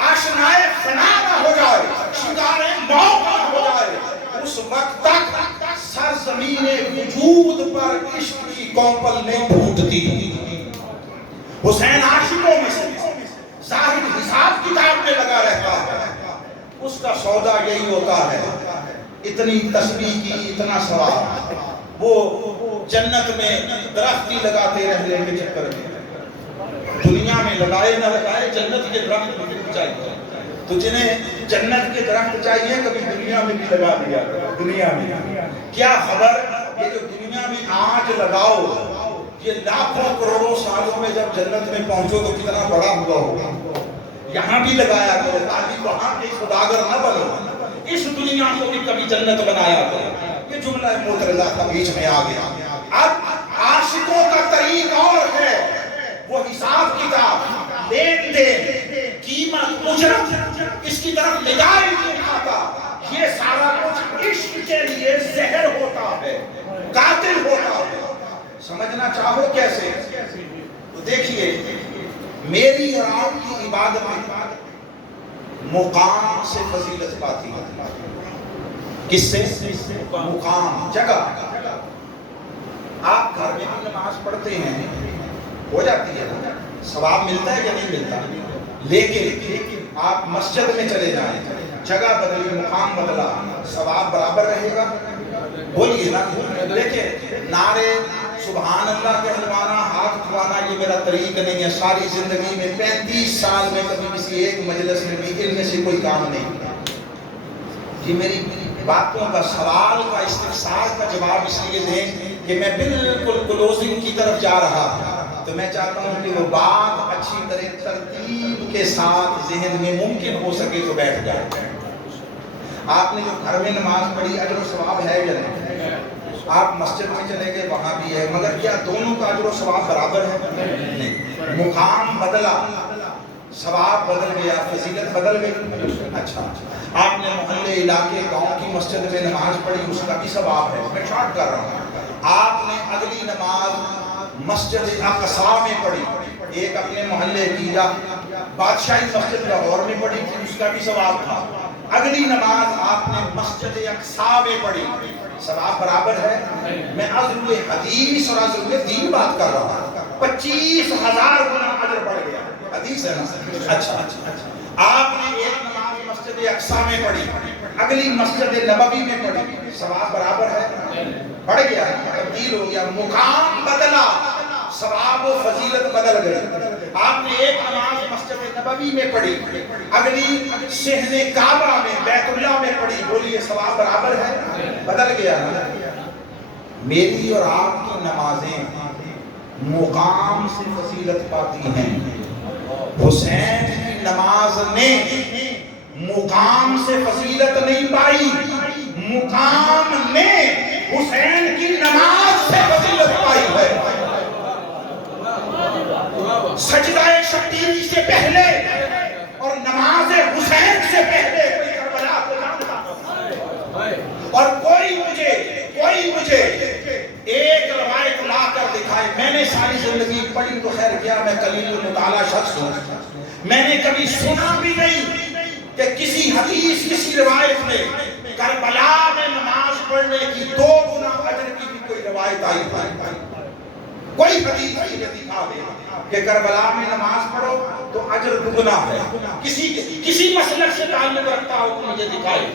آشنائے فنا نہ ہو جائے، شکار موت نہ ہو جائے، اس وقت تک سرزمین وجود پر عشق کی کوپل نہیں پھوٹتی۔ حسین عاشقوں میں سے ظاہر حساب کتاب میں لگا رہتا ہے، اس کا سودا یہی ہوتا ہے، اتنی تسبیح کی اتنا ثواب، وہ جنت میں درخت ہی لگاتے رہنے کے چکر میں، دنیا میں لگائے نہ لگائے جنت کے درخت چاہیے، تو جنہیں جنت کے درخت چاہیے کبھی دنیا میں بھی لگا دیا، دنیا میں کیا خبر، یہ جو دنیا میں آج لگاؤ یہ لاکھوں کروڑوں سالوں میں جب جنت میں پہنچو تو کتنا بڑا ہوا ہوگا۔ یہاں بھی لگایا کرو تاکہ وہاں کے سوداگر نہ بنو، اس دنیا کو بھی کبھی جنت بنایا کرو۔ یہ جملہ معترضہ تھا بیچ میں آ گیا۔ اب عاشقوں کا طریق اور ہے، وہ حساب کتاب، لین دین، قیمت، اجرت، اس کی طرف نگاہ نہیں آتا، یہ سارا کچھ عشق کے لیے زہر ہوتا ہے، قاتل ہوتا ہے۔ سمجھنا چاہو کیسے؟ تو دیکھیے میری اور آپ کی عبادت مقام سے فضیلت پاتی ہے۔ کس سے؟ مقام، جگہ۔ آپ گھر میں بھی نماز پڑھتے ہیں، ہو جاتی ہے نا، ثواب ملتا ہے یا نہیں ملتا، لیکن آپ مسجد میں چلے جائیں، جگہ بدلی، مقام بدلا، ثواب برابر رہے گا؟ بولیے نا۔ دیکھیں نعرے سبحان اللہ کہلوانا، ہاتھ اٹھوانا یہ میرا میرا طریق نہیں ہے، ساری زندگی میں 35 سال میں کبھی کسی ایک مجلس میں بھی علم سے کوئی کام نہیں کیا۔ جی میری باتوں کا سوال کا استفسار کا جواب اس لیے دیں کہ میں بالکل کلوزنگ کی طرف جا رہا ہوں، تو میں چاہتا ہوں کہ وہ بات اچھی طرح ترتیب کے ساتھ ذہن میں ممکن ہو سکے تو بیٹھ جائے۔ آپ نے جو گھر میں نماز پڑھی اجر و ثواب ہے یا نہیں؟ آپ مسجد میں چلے گئے وہاں بھی ہے، مگر کیا دونوں کا اجر و ثواب برابر ہے؟ نہیں، مقام بدلا، ثواب بدل گیا، فضیلت بدل گئی۔ اچھا، آپ نے محلے علاقے گاؤں کی مسجد میں نماز پڑھی، اس کا بھی ثواب ہے۔ میں شارٹ کر رہا ہوں، آپ نے اگلی نماز مسجد اقصی میں پڑھی، ایک اپنے محلے کی یا بادشاہی مسجد لاہور میں پڑھی تھی، اس کا بھی ثواب تھا۔ اگلی نماز آپ نے مسجد اقصی میں پڑھی، ثواب برابر ہے؟ میں عزم حدیث اور عزم دین بات کر رہا ہوں۔ 25,000 گنا اجر بڑھ گیا، حدیث ہے نا؟ اچھا، آپ نے ایک نماز مسجد اقصی میں پڑھی، اگلی مسجد نبوی میں پڑھی، ثواب برابر ہے؟ بڑھ گیا، تبدیل ہو گیا، مقام بدلا، ثواب و فضیلت بدل گئی۔ آپ نے ایک نماز مسجد نبوی میں پڑھی، اگلی صحن کعبہ میں بیت اللہ میں پڑھی، بولیے ثواب برابر ہے؟ بدل گیا نا۔ میری اور آپ کی نمازیں مقام سے فضیلت پاتی ہیں، حسین کی نماز نے مقام سے فضیلت نہیں پائی، مقام نے حسین کی نماز سے فضیلت پائی ہے۔ سجدہ شبیر سے پہلے اور نماز حسین سے پہلے کوئی کربلا کو جانتا، اور کوئی مجھے ایک روایت لا کر دکھائے۔ میں نے ساری زندگی پڑھی تو خیر کیا، میں قلیل المطالعہ شخص ہوں، میں نے کبھی سنا بھی نہیں کہ کسی حدیث کسی روایت میں کربلا میں نماز پڑھنے کی 2 گنا اجر کی بھی کوئی روایت آئی کوئی حدیث دکھا دے کہ کربلا میں نماز پڑھو تو اجر 2 گنا ہے، کسی مسلک سے تعلق رکھتا ہو تو مجھے دکھائے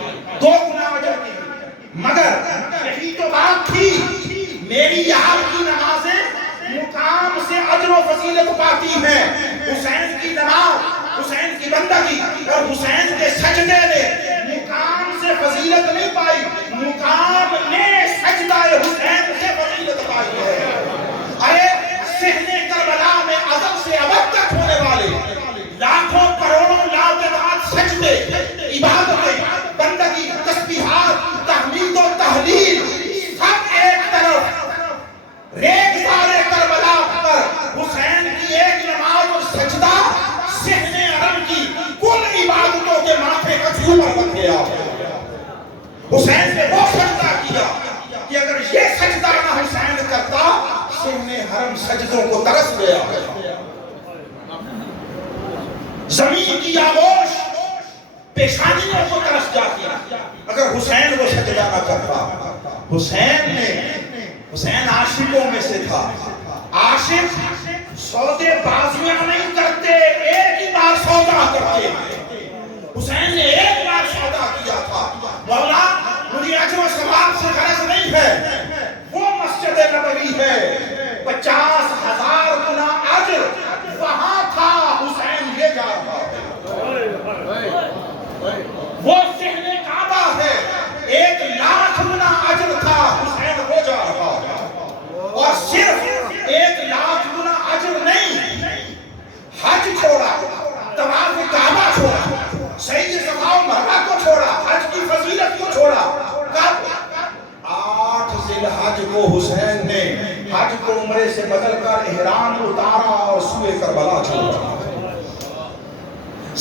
2 گنا اجر کی۔ مگر یہی تو بات تھی، میری یہاں کی نمازیں مقام سے اجر و فضیلت پاتی ہیں۔ حسین کی نماز، حسین کی بندگی اور حسین کے سجدے نے مقام سے فضیلت نہیں پائی، مقام نے سجدہ حسین سے فضیلت پائی ہے۔ ارے صحن کربلا میں ازل سے ابد تک ہونے والے لاکھوں کروڑوں لاتعداد سجدے، عبادتیں، بندگی، تسبیحات، تحمید و تحلیل، سب ایک طرف، ریگزار کربلا پر حسین کی ایک نماز اور سجدہ صحن عرب کی کل عبادتوں کے ماتھے کا جھومر بن گیا۔ حسین نے وہ سجدہ کیا کہ اگر یہ سجدہ نہ حسین کرتا، صحن حرم سجدوں کو ترس گیا۔ زمین کی آغوش پیشانیوں کو ترس جاتی اگر حسین وہ سجدہ نہ کرتا۔ حسین عاشقوں میں سے تھا۔ عاشق سودے بازیاں نہیں کرتے، ایک ہی بار سودا کرتے۔ حسین نے ایک بار سودا کیا تھا، مولا مجھے اجر و ثواب سے غرض نہیں ہے، وہ مسجد نبوی ہے، 50,000 گنا اجر وہاں تھا، حسین یہ جا رہا ہے۔ وہ صحن کعبہ ہے، 1,00,000 گنا اجر تھا، حسین وہ جا رہا ہے۔ اور صرف 1,00,000 گنا اجر نہیں، حج چھوڑا، طواف کعبہ چھوڑا، سعی صفا و مروہ کو چھوڑا، حج کی فضیلت کو چھوڑا۔ کب؟ 8 ذی الحج کو حسین نے حج کو عمرے سے بدل کر احرام اتارا اور سوئے کربلا چھوڑا۔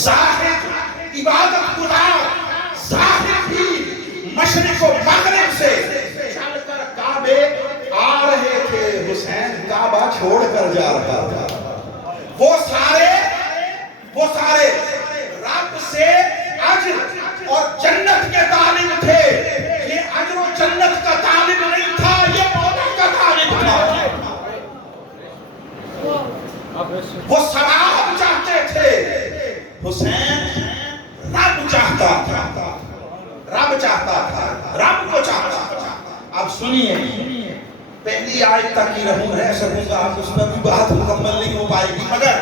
زاہد عبادت گزار، زاہد بھی مشرق و مغرب سے چل کر کعبے آ رہے تھے، حسین کعبہ چھوڑ کر جا رہا تھا۔ وہ سارے رب سے اجر اور جنت کے طالب تھے، یہ اجر و جنت کا طالب نہیں تھا، یہ مولا کا طالب تھا۔ وہ ثواب چاہتے تھے، حسین رب چاہتا تھا، رب کو چاہتا تھا۔ اب سنیے، پہلی آیت تک ہی رہوں رہ سکوں گا، اس میں بھی بات مکمل نہیں ہو پائے گی، مگر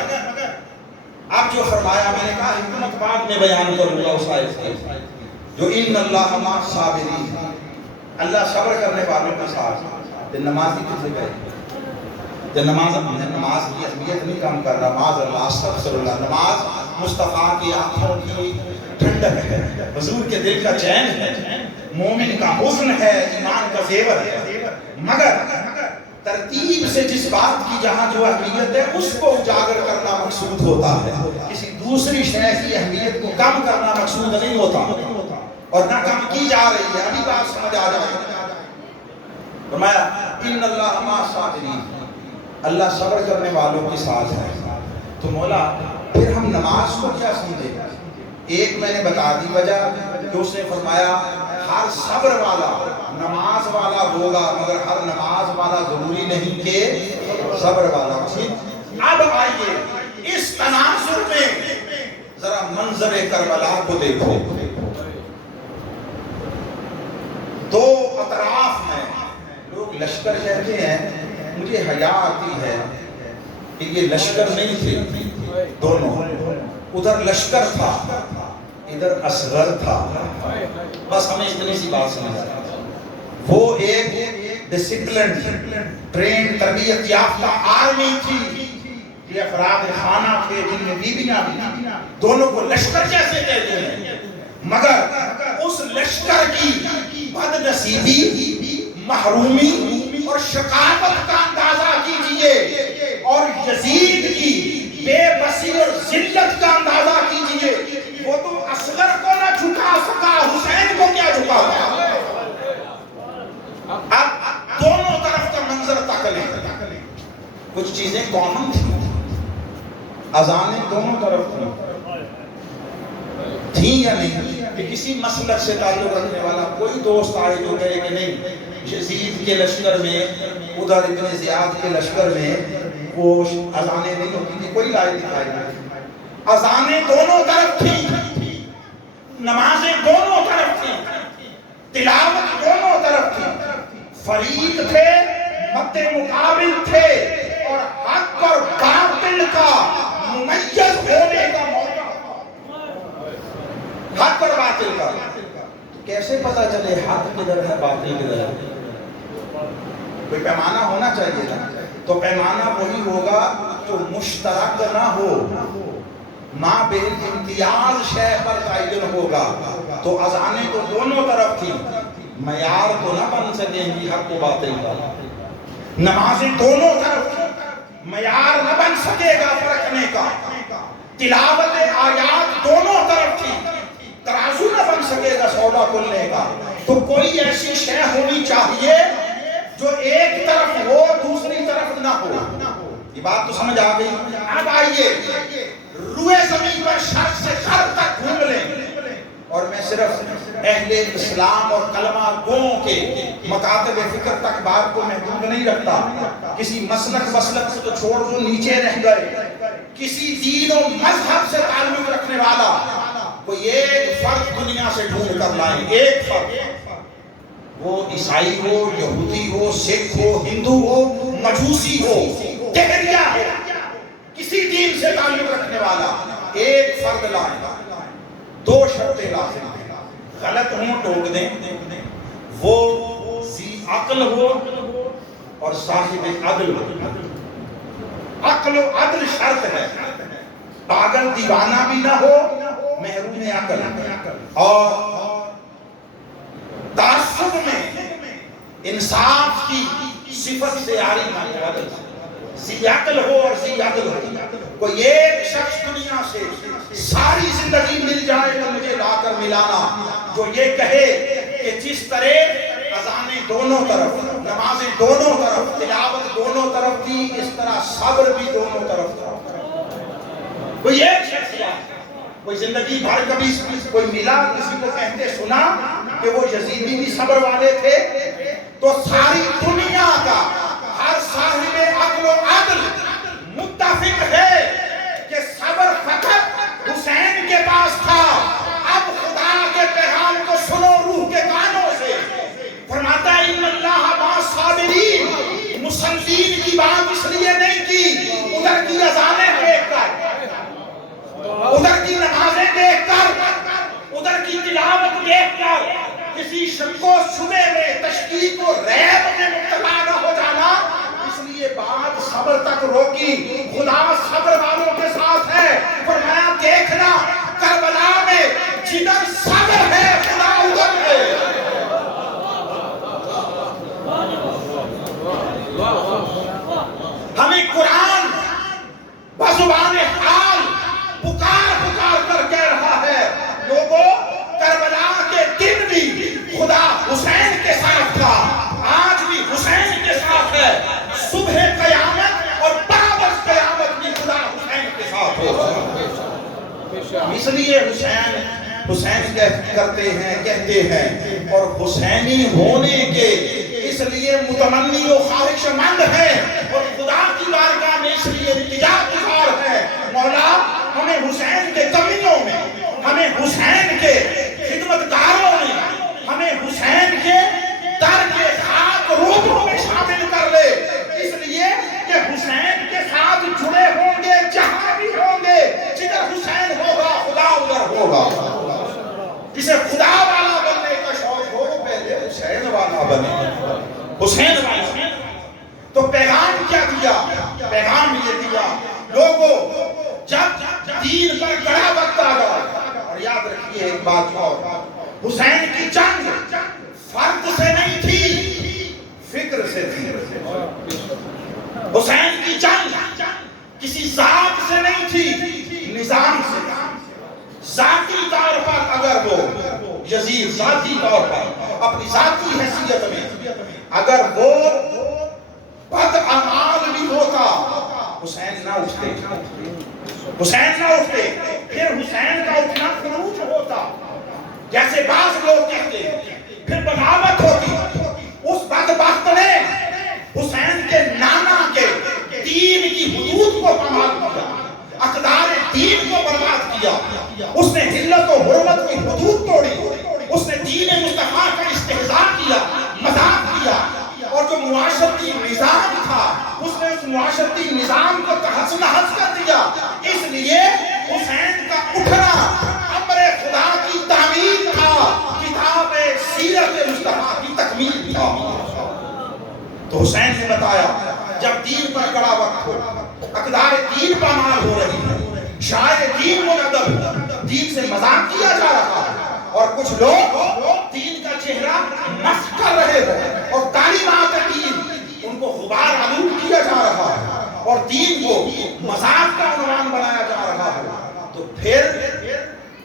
اب جو فرمایا میں نے کہا حکمت بعد میں بیان کروں گا اس آیت کی، جو ان اللہ مع الصابرین، اللہ صبر کرنے والوں کے ساتھ۔ نمازی کسے گئے؟ نماز کی اہمیت نہیں کم کر رہا، معاذ اللہ استغفر اللہ، نماز مصطفیٰ کی آنکھوں کی ٹھنڈک ہے، حضور کے دل کا چین ہے، مومن کا حسن ہے، ایمان کا زیور ہے، مگر ترتیب سے جس بات کی جہاں جو اہمیت ہے اس کو اجاگر کرنا مقصود ہوتا ہے، کسی دوسری شے کی اہمیت کو کم کرنا مقصود نہیں ہوتا، اور نہ کم کی جا رہی ہے۔ ابھی بات سمجھ آ جائے۔ فرمایا ان اللہ مع الصابرین، اللہ صبر کرنے والوں کے ساتھ ہے۔ تو مولا پھر ہم نماز کو کیا سمجھے؟ ایک میں نے بتا دی وجہ کہ اس نے فرمایا ہر صبر والا نماز والا ہوگا، مگر ہر نماز والا ضروری نہیں کہ صبر والا ہو۔ اب آئیے اس تناظر میں ذرا منظر کربلا کو دیکھو، دو اطراف ہیں، لوگ لشکر کہتے ہیں، مجھے حیا آتی ہے کہ یہ لشکر نہیں تھے دونوں، ادھر لشکر تھا ادھر اصغر تھا، بس ہمیں اتنی سی بات سمجھ آئی۔ وہ ایک ڈسپلنڈ ٹرین تربیت یافتہ آرمی تھی، یہ افراد خانہ تھے جن میں بیویاں بھی، دونوں کو لشکر جیسے کہتے ہیں، مگر اس لشکر کی بد نصیبی، محرومی اور شقاوت کا اندازہ کیجئے، اور یزید کی بے بسی اور ذلت کا اندازہ کیجئے۔ وہ تو اصغر کو نہ جھکا سکا، حسین کو کیا جھکا تھا؟ اب دونوں طرف کا منظر تک لیں، کچھ چیزیں کامن تھیں، اذانیں دونوں طرف تھیں یا نہیں؟ کہ کسی مسلک سے تعلق رکھنے والا کوئی دوست آئے جو کہے کہ نہیں یزید کے لشکر میں، ادھر ابن زیاد کے لشکر میں وہ اذانیں نہیں ہوتی تھی، کوئی لائے دکھائی نہیں۔ اذانیں دونوں طرف تھیں، نمازیں دونوں طرف تھیں، تلاوت دونوں طرف تھی، فریق تھے، مد مقابل تھے، اور حق اور باطل کا ممیز ہونے کا موقع، حق اور باطل کا۔ کیسے پتا چلے حق کدھر ہے باطل کدھر ہے؟ کوئی پیمانہ ہونا چاہیے نا، تو پیمانہ وہی ہوگا جو مشترک نہ ہو، ماں بے امتیاز شے پر تعین ہوگا۔ تو اذانیں تو دونوں طرف تھی، معیار تو نہ بن سکیں گی حق و باطل کا، نمازیں دونوں طرف تھی، معیار نہ بن سکے گا پرکھنے کا، تلاوت آیات دونوں طرف تھی، ترازو نہ بن سکے گا سودا کھلنے کا۔ تو کوئی ایسی شے ہونی چاہیے جو ایک طرف ہو دوسری طرف نہ ہو۔ یہ بات تو سمجھ آ گئی؟ اب آئیے روئے زمین پر شرق سے غرب تک گھوم لیں، اور میں صرف اہل اسلام اور کلمہ گوؤں کے مکاتب فکر تک بات کو محدود نہیں رکھتا، کسی مسلک کو تو چھوڑ دو نیچے رہ گئے، کسی دین و مذہب سے تعلق رکھنے والا کوئی ایک فرد دنیا سے ڈھونڈ کر لائیں، ایک فرد، وہ عیسائی ہو، یہودی ہو، سکھ ہو، ہندو ہو، مجوسی ہو، دہریہ ہو، کسی دین سے تعلق رکھنے والا ایک فرد لائیں، دو شرطیں لازم ہیں، غلط ہوں ٹوک دیں، وہ ذی عقل ہو اور صاحب عدل ہو۔ عقل و عدل شرط ہے، پاگل دیوانہ بھی نہ ہو، محروم عقل، اور تعصب میں انصاف کی صفت سے آری نہ عدل، ذی عقل ہو اور ذی عدل ہو۔ کوئی ایک شخص دنیا سے ساری زندگی مل جائے تو مجھے لا کر ملانا، جو یہ کہے کہ جس طرح اذانیں دونوں طرف، نمازیں دونوں طرف، تلاوت دونوں طرف تھی، اس طرح صبر بھی دونوں طرف تھا۔ کوئی ایک شخص کوئی زندگی بھر کبھی کوئی ملا کسی کو کہتے سنا کہ وہ یزیدی بھی صبر والے تھے؟ تو ساری دنیا کا ہر صاحب عقل و عدل متفق ہے کہ صبر فقط حسین کے پاس تھا۔ اب خدا کے پیغام کو سنو روح کے کانوں سے، فرماتا ہے ان اللہ مع الصابرین، مسلمین کی بات اس لیے نہیں کی، ادھر کی اذان دیکھ کر، ادھر کی تلاوت دیکھ کر کسی شک و شبے میں، تشکیک و ریب میں مبتلا نہ ہو جانا، اس لیے بات صبر تک روکی۔ خدا صبر والوں کے ساتھ ہے، فرمایا دیکھنا کربلا میں جدھر صبر ہے خدا ادھر ہے۔ ہمیں قرآن بزبان حال پکار پکار کر کہہ رہا ہے، لوگوں کربلا کے دن بھی خدا حسین کے ساتھ تھا، آج بھی حسین کے ساتھ ہے، صبح قیامت اور بعد از قیامت بھی خدا حسین کے ساتھ ہوگا۔ اس لیے حسین کرتے ہیں، کہتے ہیں، اور حسینی ہونے کے اس لیے متمنی و خواہش مند ہیں، اور خدا کی بارگاہ میں اس لیے التجا گزار ہے، مولا ہمیں حسین کے کمیوں میں، ہمیں حسین کے خدمتگاروں میں، ہمیں حسین کے در کے خاک روحوں میں شامل کر لے، اس لیے کہ حسین کے ساتھ جڑے ہوں گے جہاں بھی ہوں گے، جدھر حسین ہوگا خدا ادھر ہوگا۔ جسے خدا والا بننے کا شوق ہو وہ پہلے حسین والا بنے، حسین والا۔ تو پیغام کیا دیا؟ پیغام یہ دیا، لوگوں جب دین پر کڑا وقت آ گیا، اور یاد رکھیے ایک بات اور، حسین کی جنگ فرد سے نہیں تھی، فکر سے تھی۔ حسین کی جنگ کسی ذات سے نہیں تھی، نظام سے۔ ذاتی طور پر اگر وہ یزید ذاتی طور پر اپنی ذاتی حیثیت میں اگر وہ بد اعمال بھی ہوتا، حسین نہ اٹھتے، حسین نہ اٹھتے، پھر حسین کا اٹھنا خروج ہوتا، جیسے بعض لوگ کہتے، پھر بغاوت ہوتی۔ اس بدبخت نے حسین کے نانا کے دین کی حدود کو پامال کیا، اقدار دین کو برباد کیا، اس نے حلت و حرمت کی حدود توڑی، اس نے دین مصطفیٰ کا استہزاء کیا، مذاق کیا، اور جو معاشرتی نظام تھا اس نے اس معاشرتی نظام کو تحس نحس کر دیا۔ اس لیے حسین کا اٹھنا امر خدا کی تعمیر تھا، کتاب سیرت مصطفیٰ کی تکمیل تھا۔ تو حسین نے بتایا جب دین پر کڑا وقت ہو، اقدار دین پامال ہو رہی ہے، شاعر دین منعدم، دین سے مذاق کیا جا رہا ہے، اور کچھ لوگ دین کا چہرہ مسخ کر رہے ہیں، اور تعلیمات دین ان کو غبار آلود کیا جا رہا ہے، اور دین کو مذاق کا عنوان بنایا جا رہا ہے، تو پھر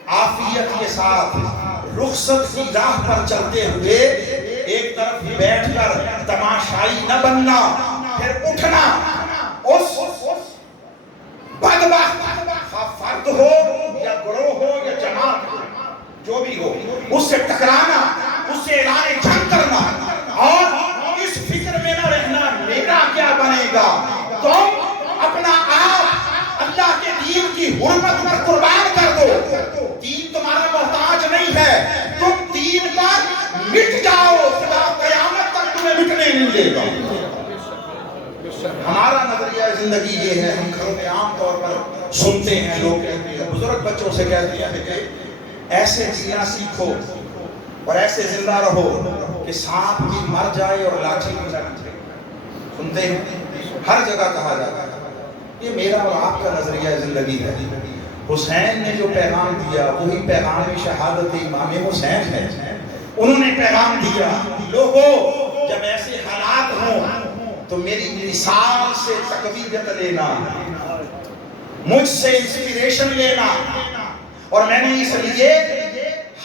عافیت کے ساتھ رخصت کی راہ پر چلتے ہوئے ایک طرف بیٹھ کر تماشائی نہ بننا، پھر اٹھنا، اس بدبخت فرد ہو یا گروہ ہو یا جماعت ہو، جو بھی ہو، اس سے ٹکرانا، اس سے اعلان جنگ کرنا، اور اس فکر میں نہ رہنا میرا کیا بنے گا۔ تم اپنا آپ اللہ کے دین کی حرمت پر قربان کر دو، دین تمہارا محتاج نہیں ہے، تم دین پر مٹ جاؤ، خدا قیامت تک تمہیں مٹنے نہیں دے گا۔ ہمارا نظریہ زندگی یہ ہے، ہم گھروں میں عام طور پر سنتے ہیں، لوگ کہتے ہیں، بزرگ بچوں سے کہتے ہیں کہ ایسے جینا سیکھو اور ایسے زندہ رہو کہ سانپ بھی مر جائے اور لاٹھی بھی جانا چاہیے۔ سنتے ہیں، ہر جگہ کہا جاتا ہے۔ یہ میرا اور آپ کا نظریہ زندگی ہے۔ حسین نے جو پیغام دیا وہی پیغام شہادت امام حسین ہے۔ انہوں نے پیغام دیا، لوگوں جب ایسے حالات ہوں تو میری مثال سے تقویت لینا، مجھ سے انسپیریشن لینا، اور میں نے اس لیے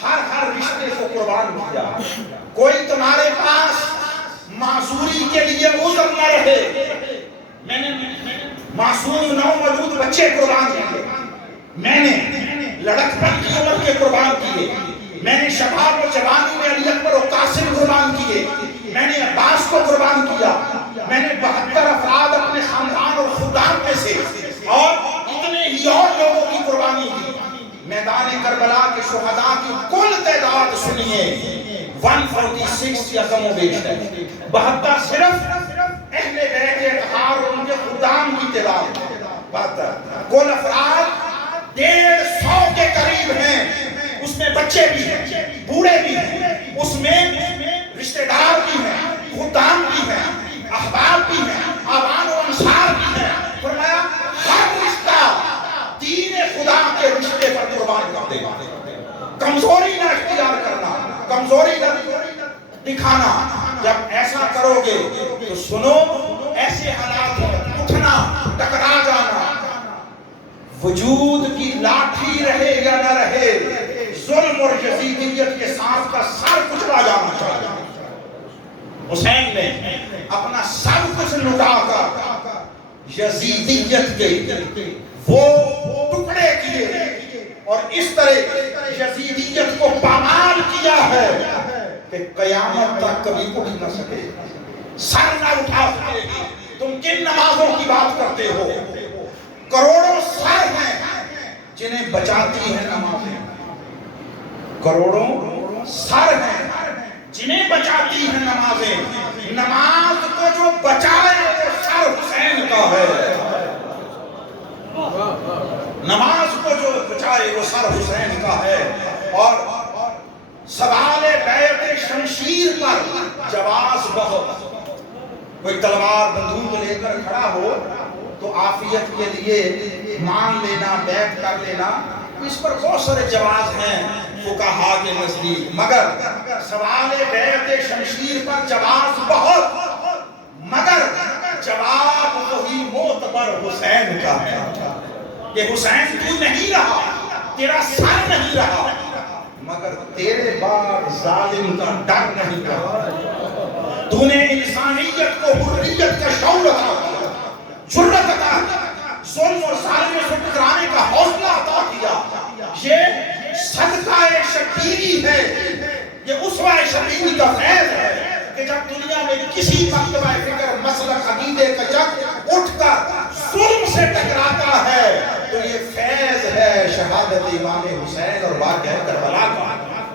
ہر رشتے کو قربان کیا۔ کوئی تمہارے پاس معذوری کے لیے عذر نہ رہے، میں نے معصوم نومولود بچے قربان کیے، میں نے لڑکپن کی عمر کے قربان کیے، میں نے شباب و جوانی میں علی اکبر و قاسم قربان کیے، میں نے عباس کو قربان کیا، میں نے 72 افراد اپنے خاندان اور خدام میں سے اور اتنے ہی اور لوگوں کی قربانی کی۔ میدان کربلا کے شہداء کی کل تعداد سنیے 146 یا کم و بیش ہے، 72 صرف اہل بیت اطہار اور ان کے خدام کی تعداد، 72 کل افراد 150 کے قریب قریب ہیں، اس میں بچے بھی ہیں، بوڑھے بھی ہیں، اس میں رشتہ دار بھی ہیں، خدام بھی ہیں، احباب بھی ہیں، آبان و انصار بھی ہیں۔ فرمایا ہر رشتہ دین خدا کے رشتے پر قربان کر دے گا۔ کمزوری نہ اختیار کرنا، کمزوری نہ دکھانا۔ جب ایسا کرو گے تو سنو، ایسے حالات اٹھنا، ٹکرا جانا، وجود کی لاٹھی رہے یا نہ رہے، ظلم اور یزیدیت کے ساتھ کا سر کچلا جانا چاہیے۔ حسین نے اپنا سب کچھ لٹا کر یزیدیت کے وہ ٹکڑے کیے اور اس طرح یزیدیت کو پامال کیا ہے کہ قیامت تک کبھی اٹھ نہ سکے، سر نہ اٹھا سکے گی۔ تم کن نمازوں کی بات کرتے ہو؟ کروڑوں سر ہیں جنہیں بچاتی ہیں نمازیں، کروڑوں سر ہیں جنہیں بچاتی ہیں نمازیں۔ نماز کو جو بچائے وہ سر حسین کا ہے، نماز کو جو بچائے وہ سر حسین کا ہے۔ اور سوال بیعت شمشیر پر جواز بہت، کوئی تلوار بندوق لے کر کھڑا ہو تو عافیت کے لیے مان لینا، بیعت کر لینا، اس پر بہت سارے جواز ہیں فقہا کے نزدیک، مگر سوال بیعت شمشیر پر جواز بہت، مگر جواب وہی معتبر حسین کا ہے کہ حسین تو نہیں رہا، تیرا سر نہیں رہا، مگر تیرے بعد ظالم کا ڈر نہیں رہا۔ تو نے انسانیت کو حریت کا شعور عطا کیا، جرأت عطا کیا، ظلم اور ظالم سے ٹکرانے کا حوصلہ عطا کیا۔ یہ صدقہ شبیری ہے، یہ اسوہ شبیری کا فیض ہے کہ جب دنیا میں کسی مکتبہ فکر مسلک عقیدے کا جگ اٹھ کر ظلم سے ٹکراتا ہے تو یہ فیض ہے شہادت امام حسین اور واقعہ کربلا کا۔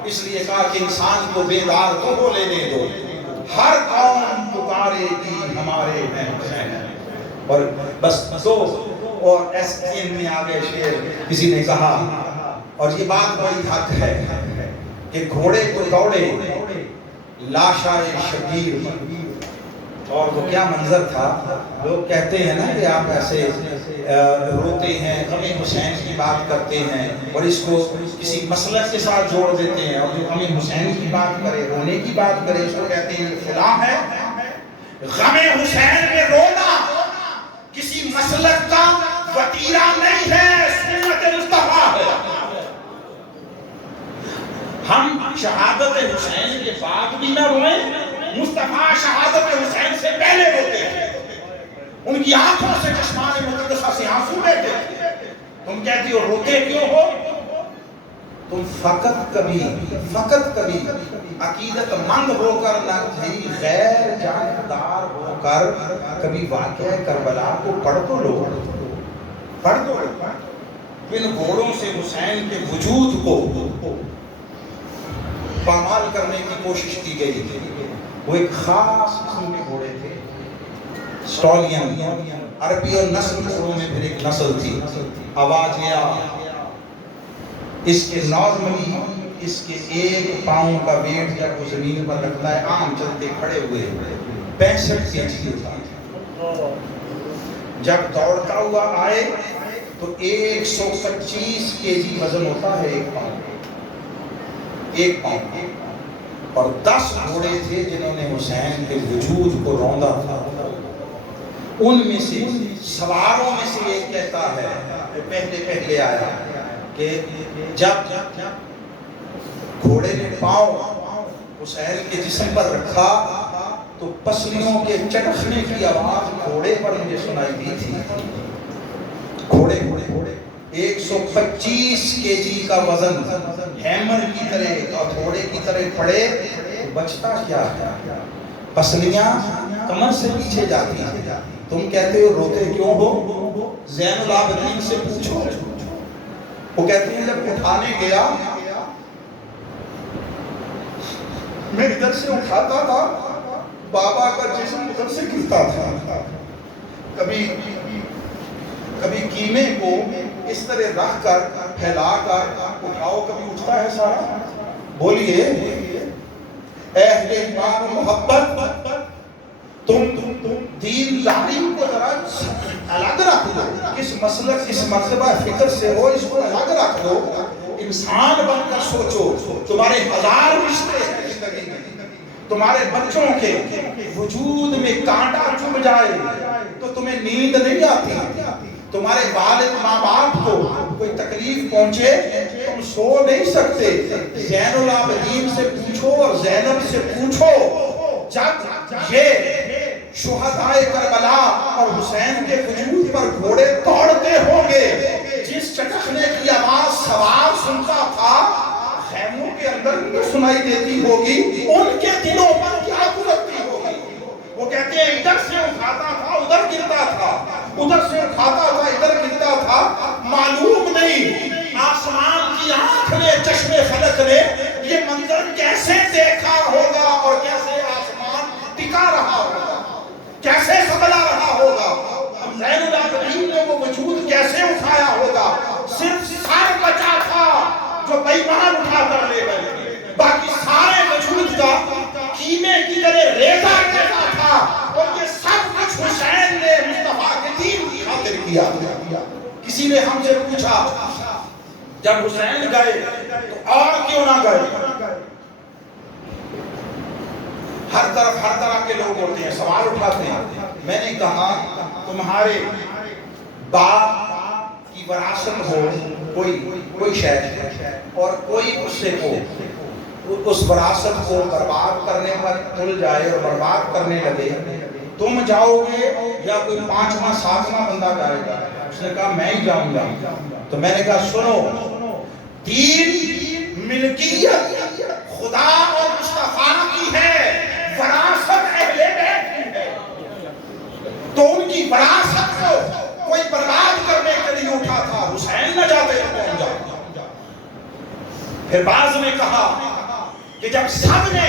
اس لیے کہا کہ انسان کو بیدار تو ہو لینے دو، ہر قوم پکارے گی ہمارے ہیں حسین۔ اور بس دو اور ایسے میں آگے شعر کسی نے کہا، اور یہ بات بڑی حق ہے کہ گھوڑے کو دوڑے لاشائے شبیر، اور وہ کیا منظر تھا۔ لوگ کہتے ہیں نا کہ آپ ایسے روتے ہیں، غم حسین کی بات کرتے ہیں اور اس کو کسی مسلک کے ساتھ جوڑ دیتے ہیں، اور جو غم حسین کی بات کرے، رونے کی بات کرے، اس کو کہتے ہیں فلاں ہے۔ غم حسین میں رونا کسی مسلک کا وتیرہ نہیں ہے، سنت مصطفیٰ ہے۔ ہم شہادت حسین کے بعد بھی نہ روئیں، مصطفیٰ شہادت حسین سے پہلے روتے ہیں، ان کی آنکھوں سے چشمان مقدسہ سے آنسو بہتے ہیں۔ تم کہتی ہو روتے کیوں ہو؟ تم فقط کبھی عقیدت مند ہو کر نہ ہی غیر جانبدار ہو کر کبھی واقعہ کربلا کو پڑھ تو لو، پڑھ دو۔ ان گھوڑوں سے حسین کے وجود کو پامال کرنے کی کوشش کی گئی تھی۔ وہ ایک خاص قسم کے گھوڑے تھے، سٹالین، عربی اور نسل گھوڑوں میں پھر ایک نسل تھی، آوازیا۔ اس کے نارملی اس کے ایک پاؤں کا ویٹ جب وہ زمین پر رکھتا ہے، عام چلتے کھڑے ہوئے 65 kg تھا۔ جب دوڑتا ہوا آئے تو 125 kg وزن ہوتا ہے ایک پاؤں، اور 10 گھوڑے تھے جنہوں نے حسین کے وجود کو روندا تھا۔ ان میں سے سواروں میں سے ایک کہتا ہے کہ پہلے آیا کہ جب گھوڑے نے پاؤں حسین کے جسم پر رکھا تو پسلیوں کے چٹکنے کی آواز گھوڑے پر مجھے سنائی دی تھی۔ گھوڑے 125 kg کا وزن ہیمر کی طرح اور گھوڑے کی طرح پڑے تو بچتا کیا ہے؟ پسلیاں کمر سے پیچھے جاتی ہیں۔ تم کہتے ہو روتے کیوں ہو؟ زین العابدین سے پوچھو۔ وہ کہتے ہیں جب اٹھانے گیا میں ادھر سے اٹھاتا تھا، بابا کا جسم ادھر سے گرتا تھا، کبھی کیمے کو اس طرح رکھ کر پھیلا کر اٹھاؤ، کبھی اٹھتا ہے سارا؟ بولیے اہل ایمان و محبت، تم دین داری کو ذرا الگ رکھ دو، کس مسلک اس مرتبہ فکر سے ہو اس کو الگ رکھ دو، انسان بن کر سوچو۔ تمہارے ہزار رشتے ہیں زندگی میں، تمہارے بچوں کے وجود میں کانٹا چبھ جائے تو تمہیں نیند نہیں آتی، تمہارے والد ماں باپ کو کوئی تکلیف پہنچے تم سو نہیں سکتے۔ زین العابدین سے پوچھو اور زینب سے پوچھو، جب یہ شہدائے کربلا اور حسین کے وجود پر گھوڑے دوڑتے ہوں گے، جس چٹکنے کی آواز سوار سنتا تھا خیموں کے اندر بھی سنائی دیتی ہوگی، ان کے دلوں پر کیا گزرتی ہوگی؟ وہ کہتے ہیں ادھر سے اٹھاتا تھا ادھر گرتا تھا، ادھر سے اٹھاتا تھا ادھر گرتا تھا، معلوم نہیں آسمان کی آنکھ نے چشم فلک نے یہ منظر کیسے دیکھا ہوگا اور کیسے آسمان ٹکا رہا ہوگا، کیسے سنبھلا رہا ہوگا، زین العابدین نے وہ وجود کیسے اٹھایا ہوگا۔ صرف سر بچا تھا جو بے ایمان اٹھا کر لے گئے، باقی سارے وجود کا کیمے کی طرح ریزہ کیسا تھا، اور یہ سب کچھ حسین نے مصطفیٰ کے دین کی خاطر کیا۔ کسی نے ہم سے پوچھا جب حسین گئے تو اور کیوں نہ گئے؟ ہر طرح کے لوگ ہوتے ہیں، سوال اٹھاتے ہیں۔ میں نے کہا تمہارے باپ کی وراثت ہو کوئی شے اور کوئی اس سے اس وراثت کو برباد کرنے پر تل جائے اور برباد کرنے لگے، تم جاؤ گے یا کوئی 5واں 7واں بندہ جائے گا؟ اس نے کہا میں ہی جاؤں گا۔ تو میں نے کہا سنو، دین ملکیت خدا اور مصطفیٰ کی ہے، وراثت اہل بیت کی ہے، تو ان کی وراثت کو کوئی برباد کرنے کے لیے اٹھا تھا، حسین نہ جاتے تو کون جاتا؟ پھر بعض نے کہا کہ جب سب نے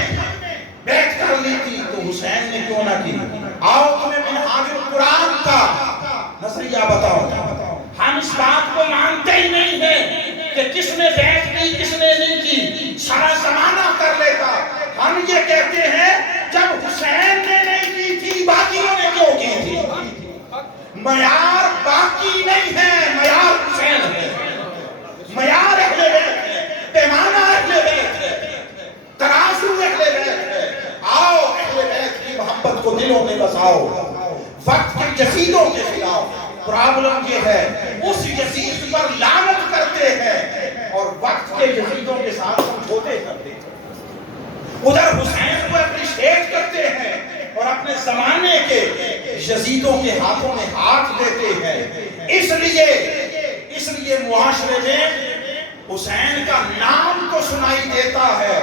بیعت کر لی تھی تو حسین نے کیوں نہ کی؟ آؤ تمہیں منہاج القرآن کا نظریہ بتاؤ۔ ہم اس بات کو مانتے ہی نہیں ہیں کہ کس نے بیعت کی کس نے نہیں کی، سارا زمانہ کر لیتا۔ ہم یہ کہتے ہیں جب حسین نے نہیں کی تھی باقیوں نے کیوں کی تھی؟ معیار باقی نہیں ہے، معیار حسین ہے، معیار اہل بیت ہے، پیمانہ اہل بیت ہے، ترازو اہل بیت ہے۔ آؤ اہل بیت کی محبت کو دلوں میں بساؤ۔ وقت کے جسیدوں کے خلاف پرابلم یہ ہے اس یزید پر لعنت کرتے ہیں اور وقت کے یزیدوں کے ساتھ سمجھوتے کرتے ہیں، ادھر حسین کو اپریشیٹ کرتے ہیں اور اپنے زمانے کے یزیدوں کے ہاتھوں میں ہاتھ دیتے ہیں۔ اس لیے معاشرے میں حسین کا نام تو سنائی دیتا ہے،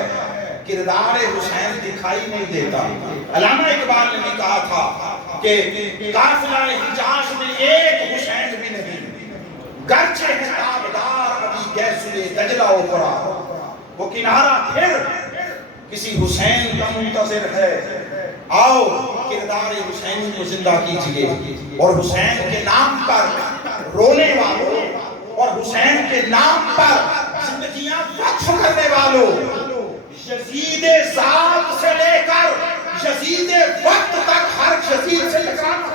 کردار حسین دکھائی نہیں دیتا۔ علامہ اقبال نے بھی کہا تھا کہ قافلہ حجاز میں ایک حسین بھی نہیں، گرچہ ہے تابدار ابھی گیسوئے دجلہ اوپرا، وہ کنارہ پھر کسی حسین کا منتظر ہے۔ آؤ کردار حسین کو زندہ کیجئے اور حسین کے نام پر رونے والوں اور حسین کے نام پر زندگیاں وقف کرنے والوں، یزید ذات سے لے کر یزید وقت تک ہر یزید سے ٹکرانا۔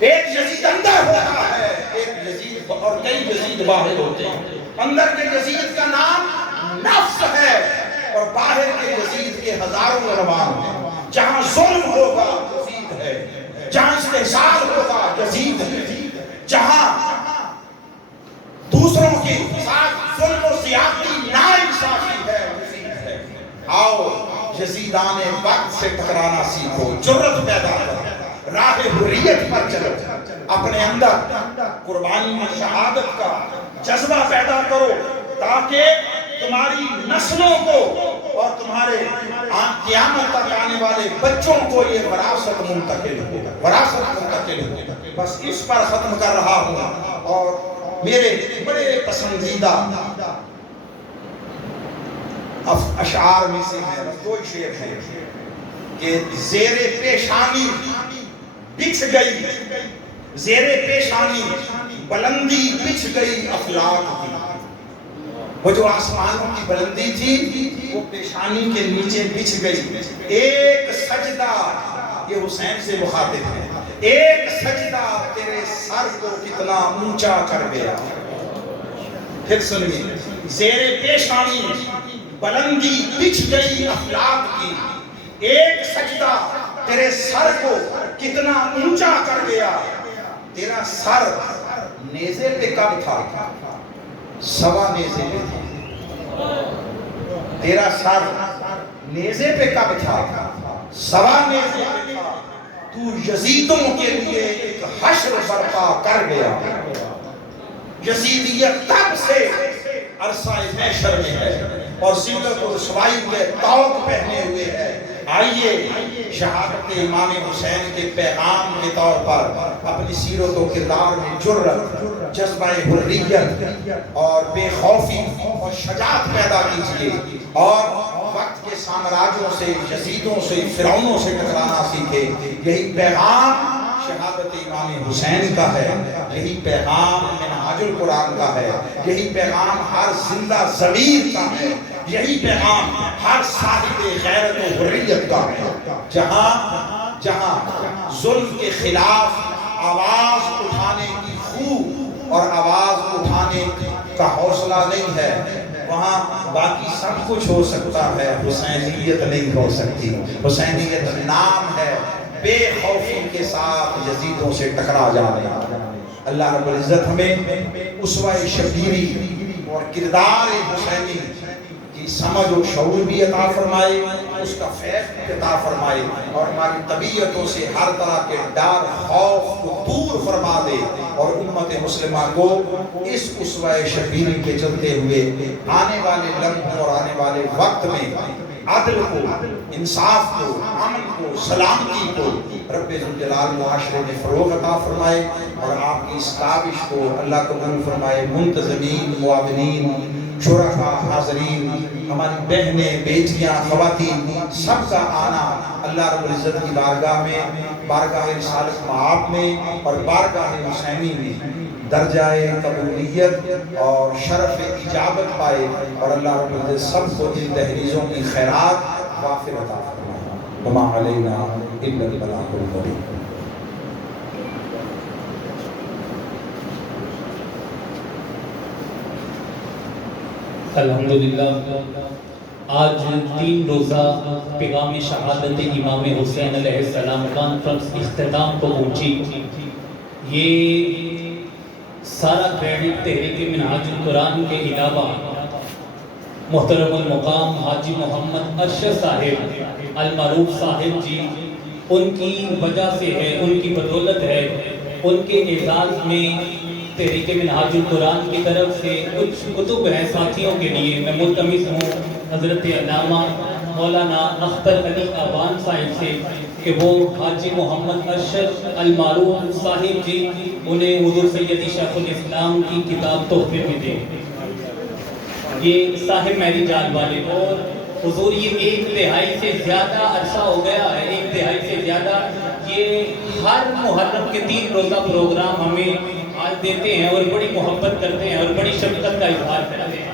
ایک یزید اندر ہوتا ہے، ایک یزید اور کئی یزید باہر ہوتے ہیں۔ اندر کے یزید کا نام نفس ہے اور باہر کے یزید کے ہزاروں عنوان ہیں۔ جہاں ظلم ہوگا یزید ہے، جہاں استحصال ہوگا یزید ہے، جہاں دوسروں کے ساتھ ظلم و زیادتی ناانصافی ہے یزید ہے۔ آؤ یزیدان وقت سے ٹکرانا سیکھو، جرأت پیدا کرو، راہ حریت پر چلو، اپنے اندر قربانی میں شہادت کا جذبہ پیدا کرو تاکہ تمہاری نسلوں کو اور تمہارے قیامت تک آنے والے بچوں کو یہ وراثت منتقل ہو۔ بس اس پر ختم کر رہا ہوں۔ اور میرے بڑے پسندیدہ اشعار میں سے ہے دو شعر ہے کہ زیر پیشانی بچھ گئی، زیر پیشانی بلندی بچھ گئی افلاک کی. وہ جو آسمانوں کی بلندی تھی وہ پیشانی کے نیچے بچھ گئی. ایک سجدہ، یہ حسین سے مخاطب ہے، ایک سجدہ تیرے سر کو کتنا اونچا کر گیا. پھر سنیے، زیر پیشانی بلندی بچھ گئی افلاک کی، ایک سجدہ تیرے سر کو کتنا اونچا کر گیا. تیرا سر نیزے پہ کب تھا؟ سوا نیزے پہ تھا. تیرا سر نیزے پہ کب تھا؟ سوا نیزے پہ تھا. تو یزیدوں کے لیے ایک حشر برپا کر گیا. یزیدیت تب سے عرصہ محشر میں ہے اور ذلت و رسوائی کے طوق پہنے ہوئے ہے. آئیے شہادت امام حسین کے پیغام کے طور پر اپنی سیرت و کردار میں جرأت، جذبہ حریت اور بے خوفی اور شجاعت پیدا کیجیے اور وقت کے سامراجوں سے، یزیدوں سے، فرعونوں سے ٹکرانا سیکھے. یہی پیغام شہادت امام حسین کا ہے، یہی پیغام منہاج القرآن کا ہے، یہی پیغام ہر زندہ ضمیر کا ہے، یہی پیغام ہر صاحب غیرت و حریت کا ہے. جہاں ظلم کے خلاف آواز اٹھانے کی خو اور آواز اٹھانے کا حوصلہ نہیں ہے، وہاں باقی سب کچھ ہو سکتا ہے، حسینیت نہیں ہو سکتی. حسینیت نام ہے، بے خوفی کے ساتھ یزیدوں سے ٹکرا جانا. اللہ رب العزت ہمیں اسوہ شبیری اور کردار حسینی کی سمجھ و شعور بھی عطا فرمائے، اس کا فیض بھی عطا فرمائے اور ہماری طبیعتوں سے ہر طرح کے ڈر خوف کو دور فرما دے اور امت مسلمہ کو اس اسوہ شبیری کے چلتے ہوئے آنے والے لمحوں اور آنے والے وقت میں عدل کو، انصاف کو، امن کو، سلامتی کو رب ذوالجلال معاشرے میں فروغ عطا فرمائے اور آپ کی اس کاوش کو اللہ قبول فرمائے. منتظمین، معاونین، شرکاء، حاضرین، ہماری بہنیں، بیٹیاں، خواتین، سب کا آنا اللہ رب العزت کی بارگاہ میں، بارگاہ رسالت مآب میں اور بارگاہ حسینی میں درجہ قبولیت اور شرف اجابت پائے اور اللہ رب العزت سب کو ان دہلیزوں کی خیرات وافر عطا فرمائے. وما علینا الا البلاغ المبین. الحمدللہ آج 3 روزہ پیغام شہادت امام حسین علیہ السلام کانفرنس اختتام کو پہنچی. یہ سارا کریڈٹ تحریک منہاج القرآن کے علاوہ محترم المقام حاجی محمد ارشد صاحب المعروف صاحب جی، ان کی وجہ سے ہے، ان کی بدولت ہے. ان کے اعزاز میں تحریک منہاج القرآن کی طرف سے کچھ کتب ہیں ساتھیوں کے لیے. میں ملتمس ہوں حضرت علامہ مولانا اختر علی آبان صاحب سے کہ وہ حاجی محمد ارشد المعروف صاحب جی انہیں حضور سیدی شیخ الاسلام کی کتاب تحفے میں دیں. یہ صاحب میری جان والے اور حضور یہ 1 دہائی سے زیادہ عرصہ ہو گیا ہے، 1 دہائی سے زیادہ یہ ہر محرم کے 3 روزہ پروگرام ہمیں آج دیتے ہیں اور بڑی محبت کرتے ہیں اور بڑی شفقت کا اظہار کرتے ہیں.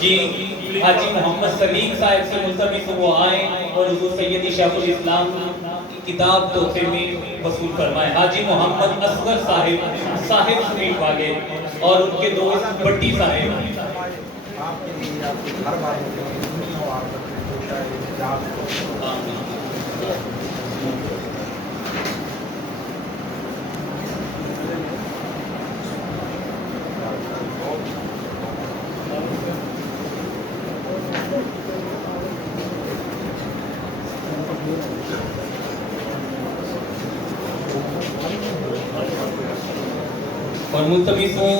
جی حاجی محمد سلیم صاحب سے ملتمس وہ آئیں اور حضور سیدی شیخ الاسلام کی کتاب تحفے میں وصول فرمائے. حاجی محمد اصغر صاحب سٹریٹ والے اور ان کے دوست بٹی صاحب. اور ملتمس ہوں